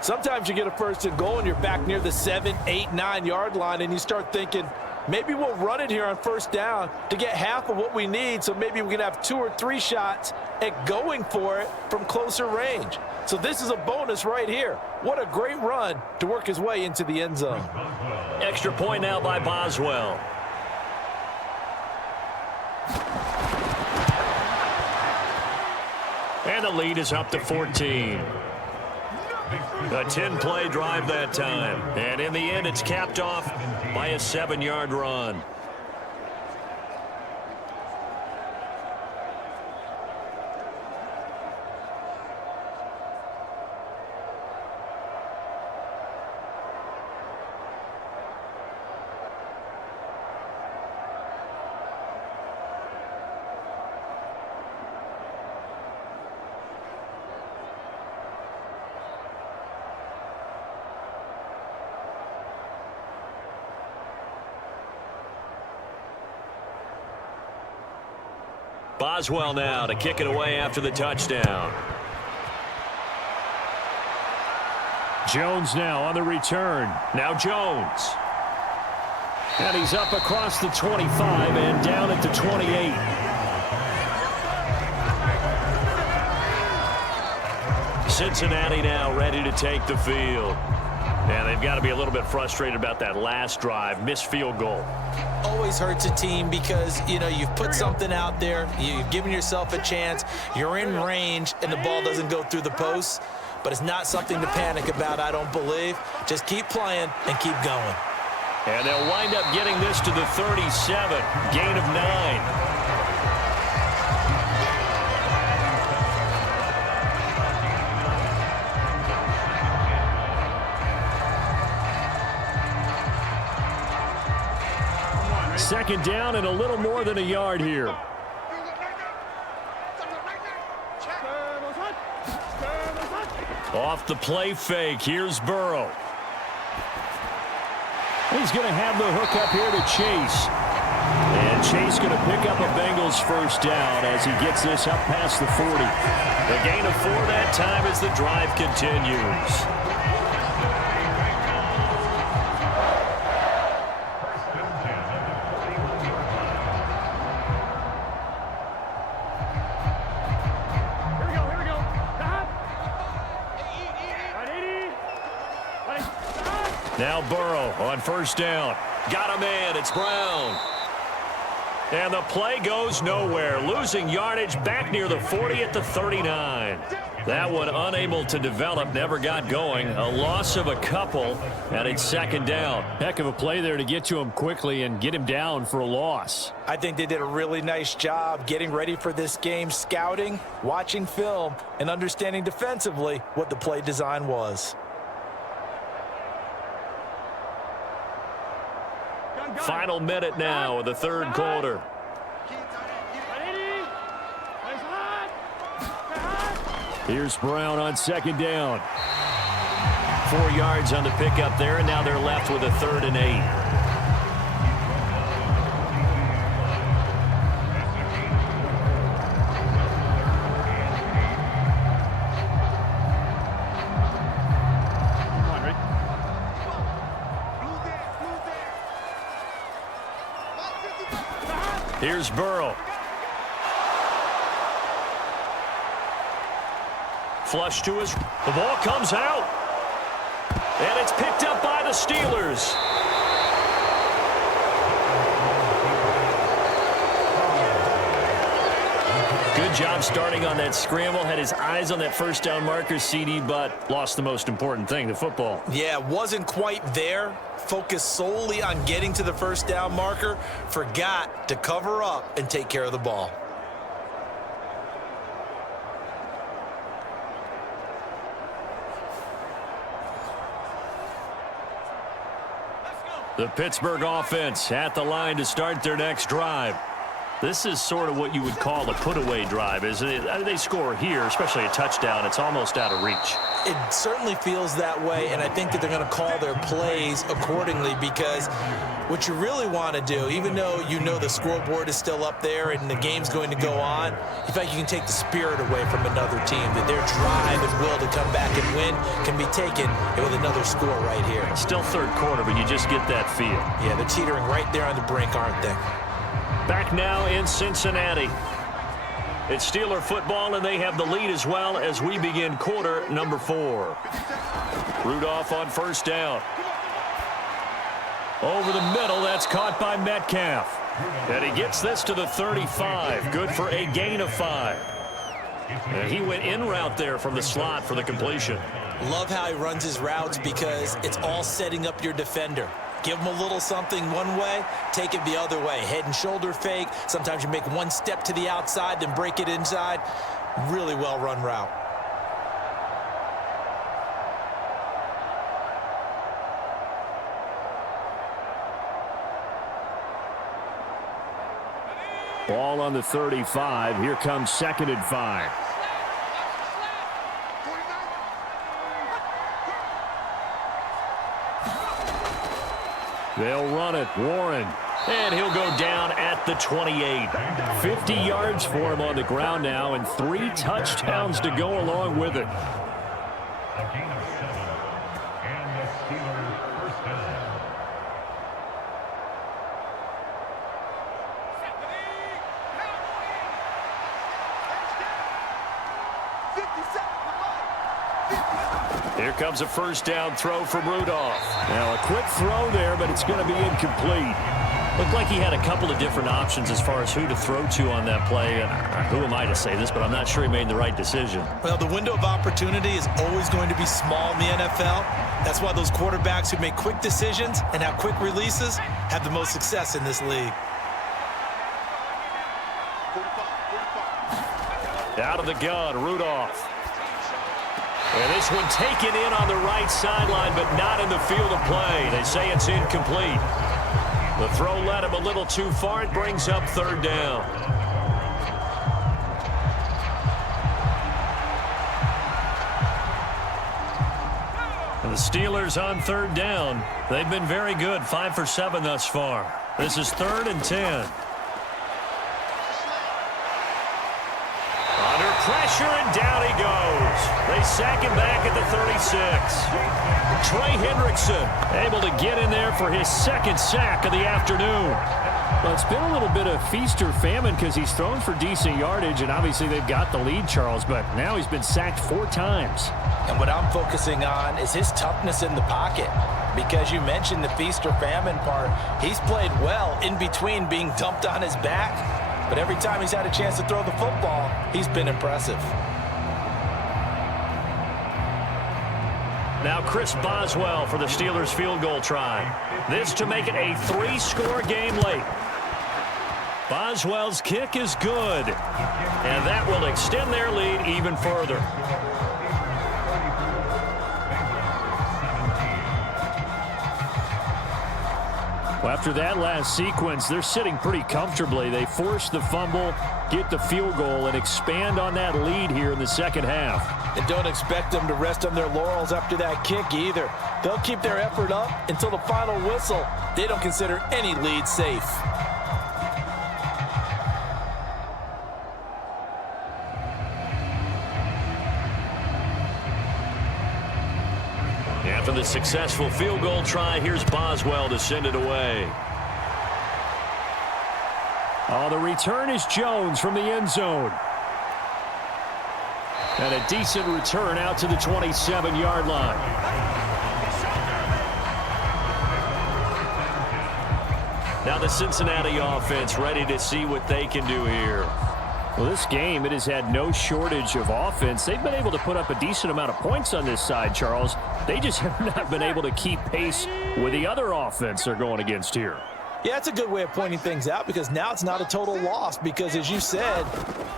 Sometimes you get a 1st and goal and you're back near the 7, 8, 9 yard line, and you start thinking, maybe we'll run it here on 1st down to get half of what we need, so maybe we can have 2 or 3 shots at going for it from closer range. So this is a bonus right here. What a great run to work his way into the end zone. Extra point now by Boswell. And the lead is up to 14. A 10-play drive that time. And in the end, it's capped off by a 7-yard run. Boswell now to kick it away after the touchdown. Jones now on the return. Now Jones. And he's up across the 25 and down at the 28. Cincinnati now ready to take the field. And they've got to be a little bit frustrated about that last drive. Missed field goal. Always hurts a team because, you know, you've put something out there. You've given yourself a chance. You're in range, and the ball doesn't go through the posts. But it's not something to panic about, I don't believe. Just keep playing and keep going. And they'll wind up getting this to the 37. Gain of 9. Second down and a little more than a yard here. Off the play fake. Here's Burrow. He's going to have the hook up here to Chase. And Chase going to pick up a Bengals 1st down as he gets this up past the 40. The gain of 4 that time as the drive continues. Now Burrow on 1st down. Got him in. It's Brown. And the play goes nowhere. Losing yardage back near the 40 at the 39. That one unable to develop. Never got going. A loss of a couple. And it's 2nd down. Heck of a play there to get to him quickly and get him down for a loss. I think they did a really nice job getting ready for this game, scouting, watching film, and understanding defensively what the play design was. Final minute now of the 3rd quarter. Here's Brown on 2nd down. 4 yards on the pickup there, and now they're left with a 3rd and 8. Here's Burrow. Flush to his. The ball comes out. And it's picked up by the Steelers. Good job starting on that scramble. Had his eyes on that first down marker, CD, but lost the most important thing, the football. Yeah, wasn't quite there. Focused solely on getting to the first down marker. Forgot to cover up and take care of the ball. The Pittsburgh offense at the line to start their next drive. This is sort of what you would call a put-away drive, isn't it? They score here, especially a touchdown. It's almost out of reach. It certainly feels that way, and I think that they're going to call their plays accordingly, because what you really want to do, even though you know the scoreboard is still up there and the game's going to go on, in fact, you can take the spirit away from another team, that their drive and will to come back and win can be taken with another score right here. Still third quarter, but you just get that feel. Yeah, they're teetering right there on the brink, aren't they? Back now in Cincinnati. It's Steeler football, and they have the lead as well as we begin quarter number 4. Rudolph on first down. Over the middle, that's caught by Metcalf. And he gets this to the 35. Good for a gain of 5. And he went in route there from the slot for the completion. Love how he runs his routes, because it's all setting up your defender. Give him a little something one way, take it the other way. Head and shoulder fake. Sometimes you make one step to the outside, then break it inside. Really well run route. Ball on the 35. Here comes 2nd and 5. They'll run it. Warren. And he'll go down at the 28. 50 yards for him on the ground now, and 3 touchdowns to go along with it. A gain of 7. And the Steelers first down. Here comes a first down throw from Rudolph. Now a quick throw there, but it's going to be incomplete. Looked like he had a couple of different options as far as who to throw to on that play. And who am I to say this, but I'm not sure he made the right decision. Well, the window of opportunity is always going to be small in the NFL. That's why those quarterbacks who make quick decisions and have quick releases have the most success in this league. Out of the gun, Rudolph. And this one taken in on the right sideline, but not in the field of play. They say it's incomplete. The throw led him a little too far. It brings up 3rd down. And the Steelers on 3rd down. They've been very good, 5 for 7 thus far. This is 3rd and 10. Pressure, and down he goes. They sack him back at the 36. Trey Hendrickson able to get in there for his 2nd sack of the afternoon. Well, it's been a little bit of feast or famine, because he's thrown for decent yardage, and obviously they've got the lead, Charles, but now he's been sacked 4 times. And what I'm focusing on is his toughness in the pocket, because you mentioned the feast or famine part. He's played well in between being dumped on his back. But every time he's had a chance to throw the football, he's been impressive. Now Chris Boswell for the Steelers field goal try. This to make it a 3-score game late. Boswell's kick is good. And that will extend their lead even further. Well, after that last sequence, they're sitting pretty comfortably. They force the fumble, get the field goal, and expand on that lead here in the 2nd half. And don't expect them to rest on their laurels after that kick either. They'll keep their effort up until the final whistle. They don't consider any lead safe. After the successful field goal try, here's Boswell to send it away. Oh, the return is Jones from the end zone. And a decent return out to the 27-yard line. Now the Cincinnati offense ready to see what they can do here. Well, this game, it has had no shortage of offense. They've been able to put up a decent amount of points on this side, Charles. They just have not been able to keep pace with the other offense they're going against here. Yeah, that's a good way of pointing things out because now it's not a total loss because, as you said,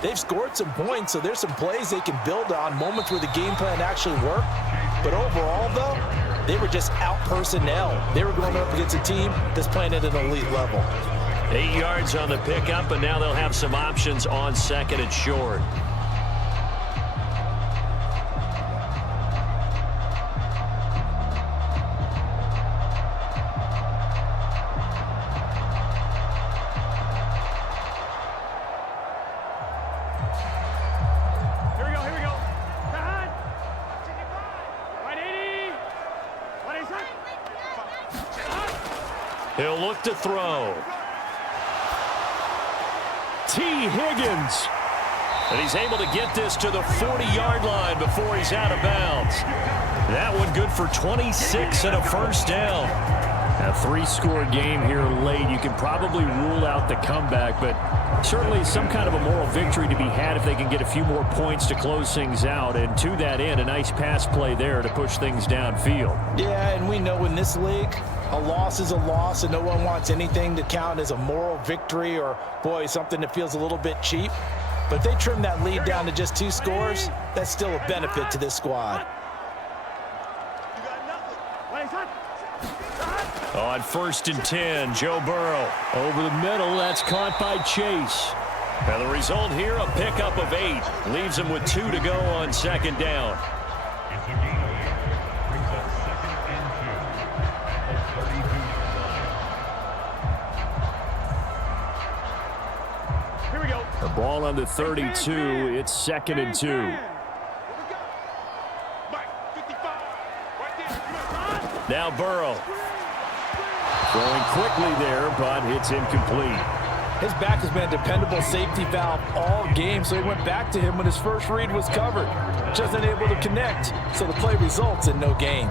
they've scored some points, so there's some plays they can build on, moments where the game plan actually worked. But overall, though, they were just out personnel. They were going up against a team that's playing at an elite level. 8 yards on the pickup, and now they'll have some options on second and short. He'll look to throw. T. Higgins. And he's able to get this to the 40-yard line before he's out of bounds. That one good for 26 and a first down. A 3-score game here late. You can probably rule out the comeback, but certainly some kind of a moral victory to be had if they can get a few more points to close things out. And to that end, a nice pass play there to push things downfield. Yeah, and we know in this league, a loss is a loss, and no one wants anything to count as a moral victory or, boy, something that feels a little bit cheap. But if they trim that lead down to just 2 scores, that's still a benefit to this squad. On 1st and 10, Joe Burrow. Over the middle, that's caught by Chase. And the result here, a pickup of 8. Leaves him with 2 to go on second down. It's a gain of 8. Brings up 2nd and 2 at the 32-yard line. Here we go. The ball on the 32. It's 2nd and 2. Now Burrow. Throwing quickly there, but it's incomplete. His back has been a dependable safety valve all game, so he went back to him when his first read was covered. Just unable to connect, so the play results in no gain.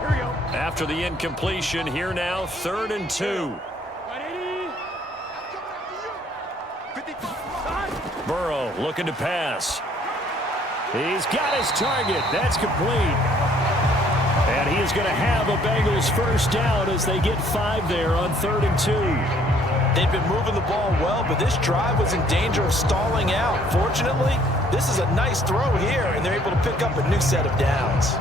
Here we go. After the incompletion, here now, 3rd and 2. Burrow looking to pass. He's got his target. That's complete. And he is going to have a Bengals first down as they get 5 there on 3rd and 2. They've been moving the ball well, but this drive was in danger of stalling out. Fortunately, this is a nice throw here, and they're able to pick up a new set of downs.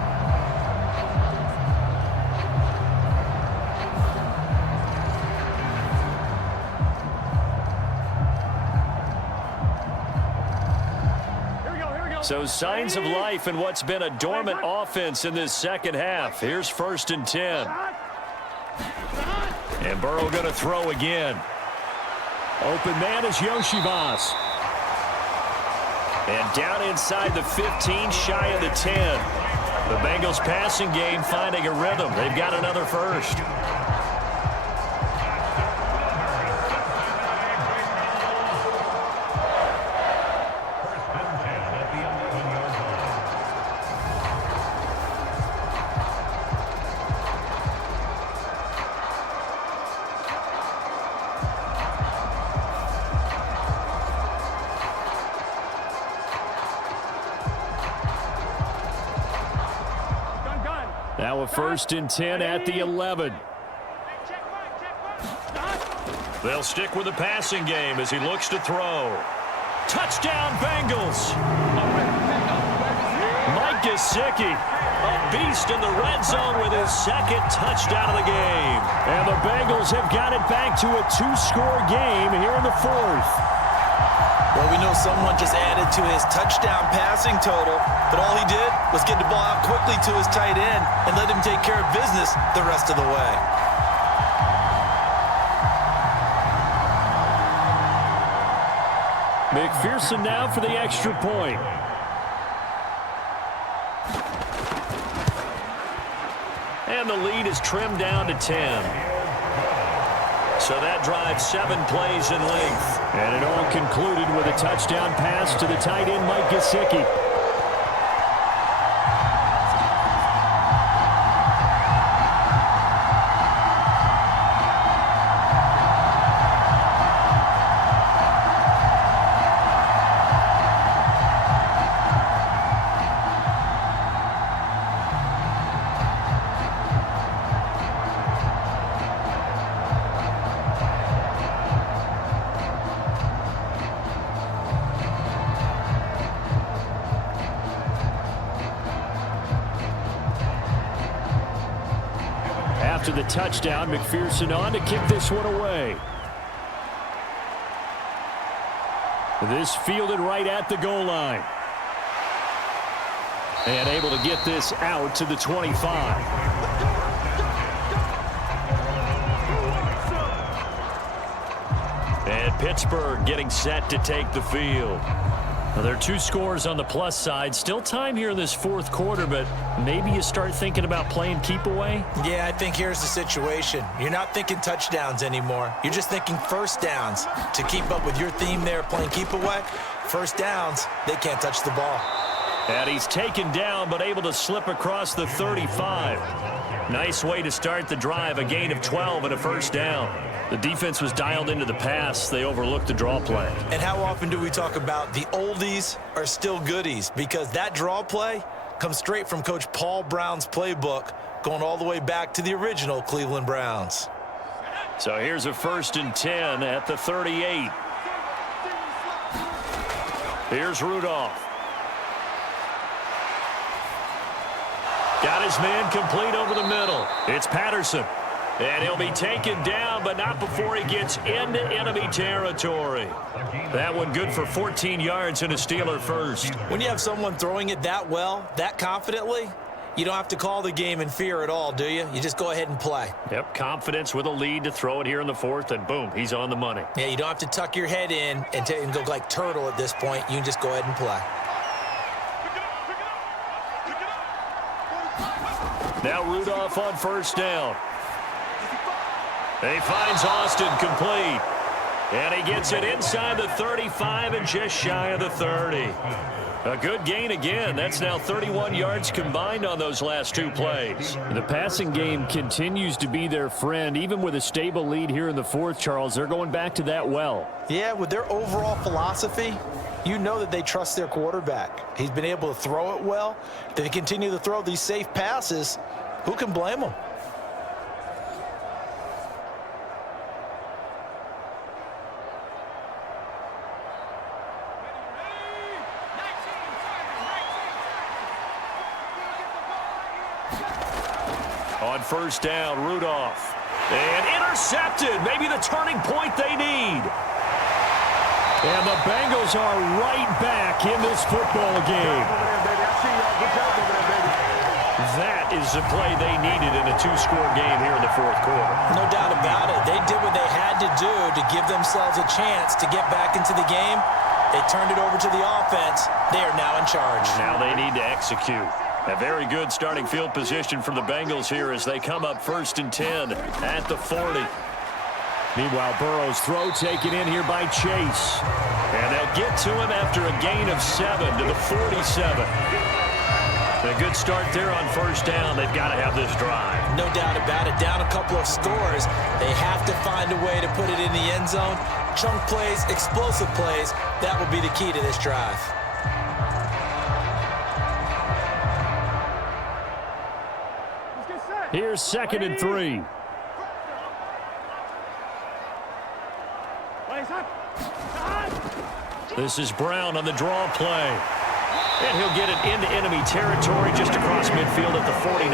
So signs of life in what's been a dormant offense in this second half. Here's 1st and 10. And Burrow going to throw again. Open man is Yoshivas. And down inside the 15, shy of the 10. The Bengals passing game finding a rhythm. They've got another first. Now a 1st and 10 at the 11. They'll stick with the passing game as he looks to throw. Touchdown, Bengals! Mike Gesicki, a beast in the red zone with his 2nd touchdown of the game. And the Bengals have got it back to a 2-score game here in the 4th. Well, we know someone just added to his touchdown passing total, but all he did was get the ball out quickly to his tight end and let him take care of business the rest of the way. McPherson now for the extra point. And the lead is trimmed down to 10. So that drive 7 plays in length. And it all concluded with a touchdown pass to the tight end, Mike Gesicki. After the touchdown, McPherson on to kick this one away. This fielded right at the goal line. And able to get this out to the 25. And Pittsburgh getting set to take the field. Well, there are 2 scores on the plus side. Still time here in this 4th quarter, but maybe you start thinking about playing keep away? Yeah, I think here's the situation. You're not thinking touchdowns anymore. You're just thinking first downs. To keep up with your theme there, playing keep away, first downs, they can't touch the ball. And he's taken down, but able to slip across the 35. Nice way to start the drive, a gain of 12 and a first down. The defense was dialed into the pass. They overlooked the draw play. And how often do we talk about the oldies are still goodies? Because that draw play comes straight from Coach Paul Brown's playbook, going all the way back to the original Cleveland Browns. So here's a 1st and 10 at the 38. Here's Rudolph. Got his man complete over the middle. It's Patterson. And he'll be taken down, but not before he gets into enemy territory. That one good for 14 yards and a Steeler first. When you have someone throwing it that well, that confidently, you don't have to call the game in fear at all, do you? You just go ahead and play. Yep, confidence with a lead to throw it here in the 4th, and boom, he's on the money. Yeah, you don't have to tuck your head in and go like turtle at this point. You can just go ahead and play. Now Rudolph on 1st down. He finds Austin complete. And he gets it inside the 35 and just shy of the 30. A good gain again. That's now 31 yards combined on those last 2 plays. The passing game continues to be their friend. Even with a stable lead here in the 4th, Charles, they're going back to that well. Yeah, with their overall philosophy, you know that they trust their quarterback. He's been able to throw it well. If they continue to throw these safe passes, who can blame them? On 1st down, Rudolph. And intercepted. Maybe the turning point they need. And the Bengals are right back in this football game. That is the play they needed in a 2-score game here in the 4th quarter. No doubt about it. They did what they had to do to give themselves a chance to get back into the game. They turned it over to the offense. They are now in charge. Now they need to execute. A very good starting field position for the Bengals here as they come up 1st and 10 at the 40. Meanwhile, Burrow's throw taken in here by Chase. And they'll get to him after a gain of 7 to the 47. A good start there on 1st down. They've got to have this drive. No doubt about it. Down a couple of scores. They have to find a way to put it in the end zone. Chunk plays, explosive plays. That will be the key to this drive. Here's 2nd and 3. This is Brown on the draw play. And he'll get it into enemy territory just across midfield at the 49.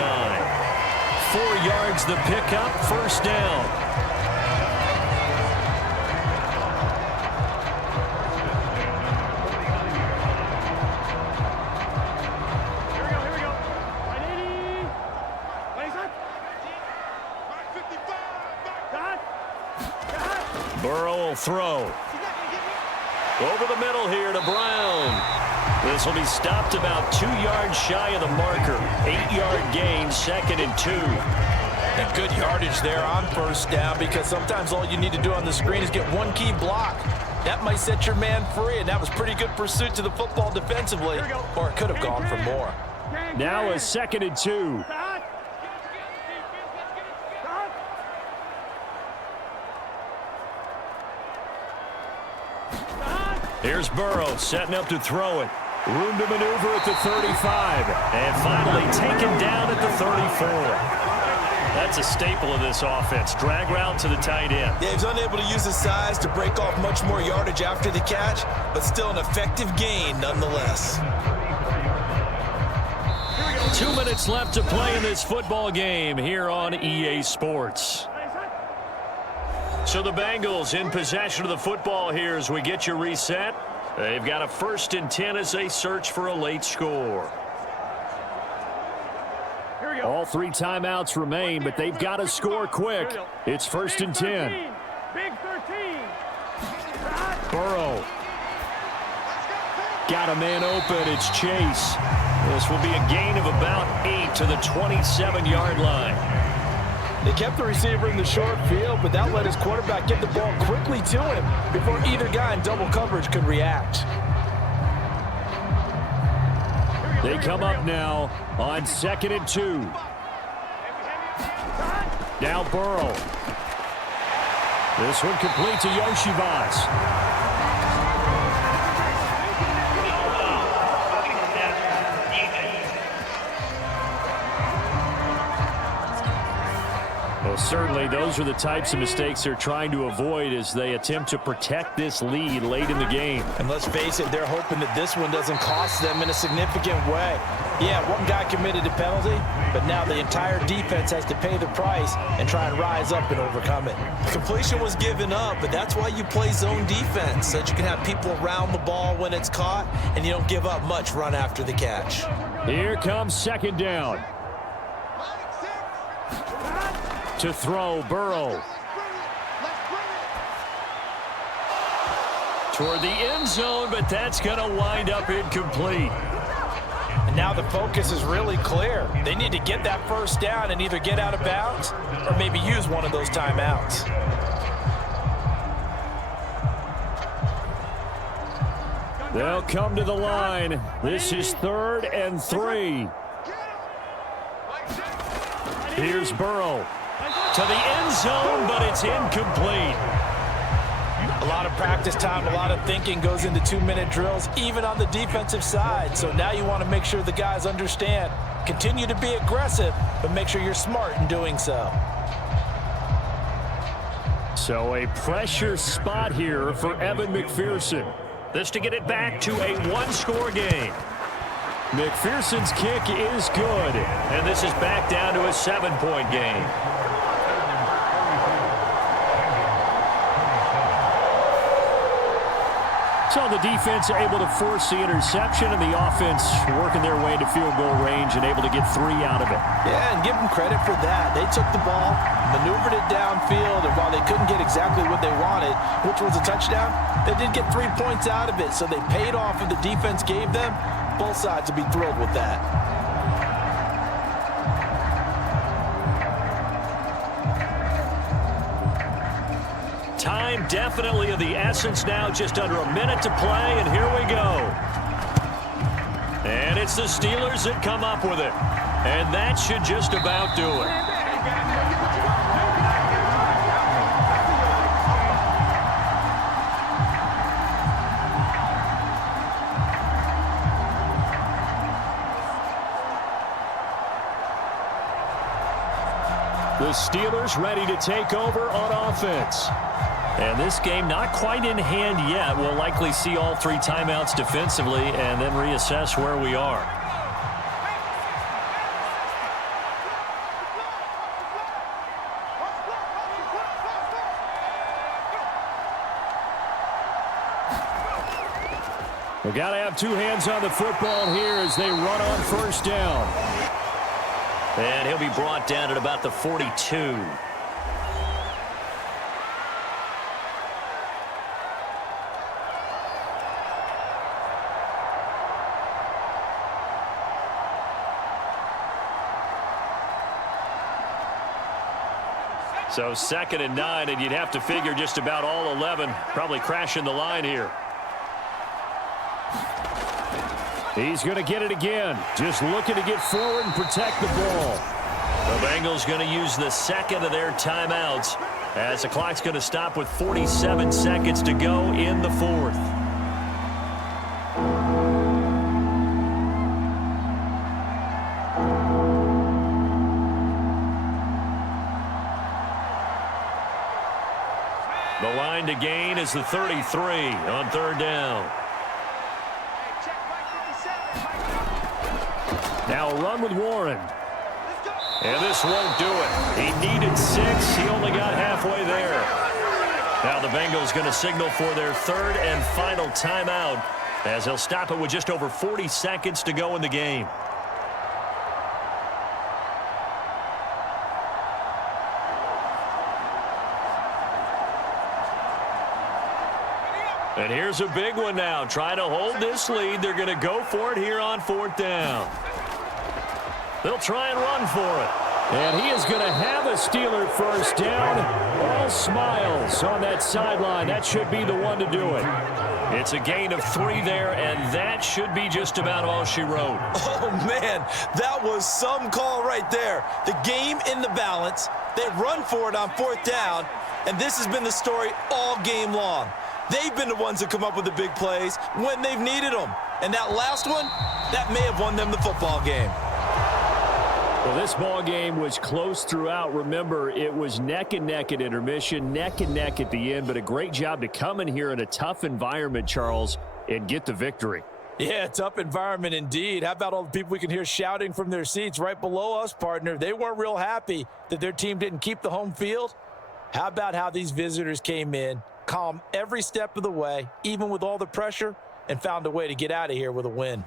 4 yards the pickup, 1st down. Burrow will throw. Over the middle here to Brown. This will be stopped about 2 yards shy of the marker. 8-yard gain, 2nd and 2. And good yardage there on first down, because sometimes all you need to do on the screen is get one key block. That might set your man free, and that was pretty good pursuit to the football defensively, or it could have gone for more. Now a 2nd and 2. Here's Burrow setting up to throw it. Room to maneuver at the 35. And finally taken down at the 34. That's a staple of this offense. Drag route to the tight end. Yeah, he's unable to use his size to break off much more yardage after the catch, but still an effective gain nonetheless. 2 minutes left to play in this football game here on EA Sports. So the Bengals in possession of the football here as we get you reset. They've got a 1st and 10 as they search for a late score. All 3 timeouts remain, but they've got to score quick. It's 1st and 10. Big 13. Burrow. Got a man open. It's Chase. This will be a gain of about 8 to the 27-yard line. They kept the receiver in the short field, but that let his quarterback get the ball quickly to him before either guy in double coverage could react. They come up now on 2nd and 2. Now Burrow. This one complete to Yoshivas. Well, certainly those are the types of mistakes they're trying to avoid as they attempt to protect this lead late in the game. And let's face it, they're hoping that this one doesn't cost them in a significant way. Yeah, one guy committed a penalty, but now the entire defense has to pay the price and try and rise up and overcome it. Completion was given up, but that's why you play zone defense, so that you can have people around the ball when it's caught, and you don't give up much run after the catch. Here comes 2nd down. To throw, Burrow. Toward the end zone, but that's going to wind up incomplete. And now the focus is really clear. They need to get that 1st down and either get out of bounds or maybe use one of those timeouts. They'll come to the line. This is 3rd and 3. Here's Burrow. To the end zone, but it's incomplete. A lot of practice time, a lot of thinking goes into 2-minute drills, even on the defensive side. So now you want to make sure the guys understand. Continue to be aggressive, but make sure you're smart in doing so. So a pressure spot here for Evan McPherson. This to get it back to a 1-score game. McPherson's kick is good, and this is back down to a 7-point game. So the defense able to force the interception, and the offense working their way into field goal range and able to get 3 out of it. Yeah, and give them credit for that. They took the ball, maneuvered it downfield, and while they couldn't get exactly what they wanted, which was a touchdown, they did get 3 points out of it, so they paid off what the defense gave them. Both sides will be thrilled with that. Time definitely of the essence now, just under a minute to play, and here we go. And it's the Steelers that come up with it. And that should just about do it. The Steelers ready to take over on offense. And this game not quite in hand yet. We'll likely see all 3 timeouts defensively and then reassess where we are. We've got to have 2 hands on the football here as they run on 1st down. And he'll be brought down at about the 42. So 2nd and 9, and you'd have to figure just about all 11 probably crashing the line here. He's going to get it again. Just looking to get forward and protect the ball. The Bengals going to use the 2nd of their timeouts as the clock's going to stop with 47 seconds to go in the 4th. The line to gain is the 33 on 3rd down. Now a run with Warren. And this won't do it. He needed 6. He only got halfway there. Now the Bengals going to signal for their 3rd and final timeout as they'll stop it with just over 40 seconds to go in the game. And here's a big one now. Trying to hold this lead. They're going to go for it here on 4th down. They'll try and run for it. And he is going to have a Steeler first down. All smiles on that sideline. That should be the one to do it. It's a gain of 3 there, and that should be just about all she wrote. Oh, man, that was some call right there. The game in the balance. They run for it on 4th down, and this has been the story all game long. They've been the ones that come up with the big plays when they've needed them. And that last one, that may have won them the football game. Well, this ball game was close throughout. Remember, it was neck and neck at intermission, neck and neck at the end, but a great job to come in here in a tough environment, Charles, and get the victory. Yeah, tough environment indeed. How about all the people we can hear shouting from their seats right below us, partner? They weren't real happy that their team didn't keep the home field. How about how these visitors came in, calm every step of the way, even with all the pressure, and found a way to get out of here with a win.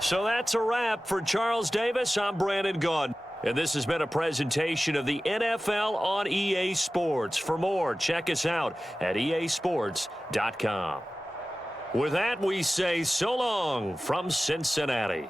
So that's a wrap for Charles Davis. I'm Brandon Gaudin. And this has been a presentation of the NFL on EA Sports. For more, check us out at easports.com. With that, we say so long from Cincinnati.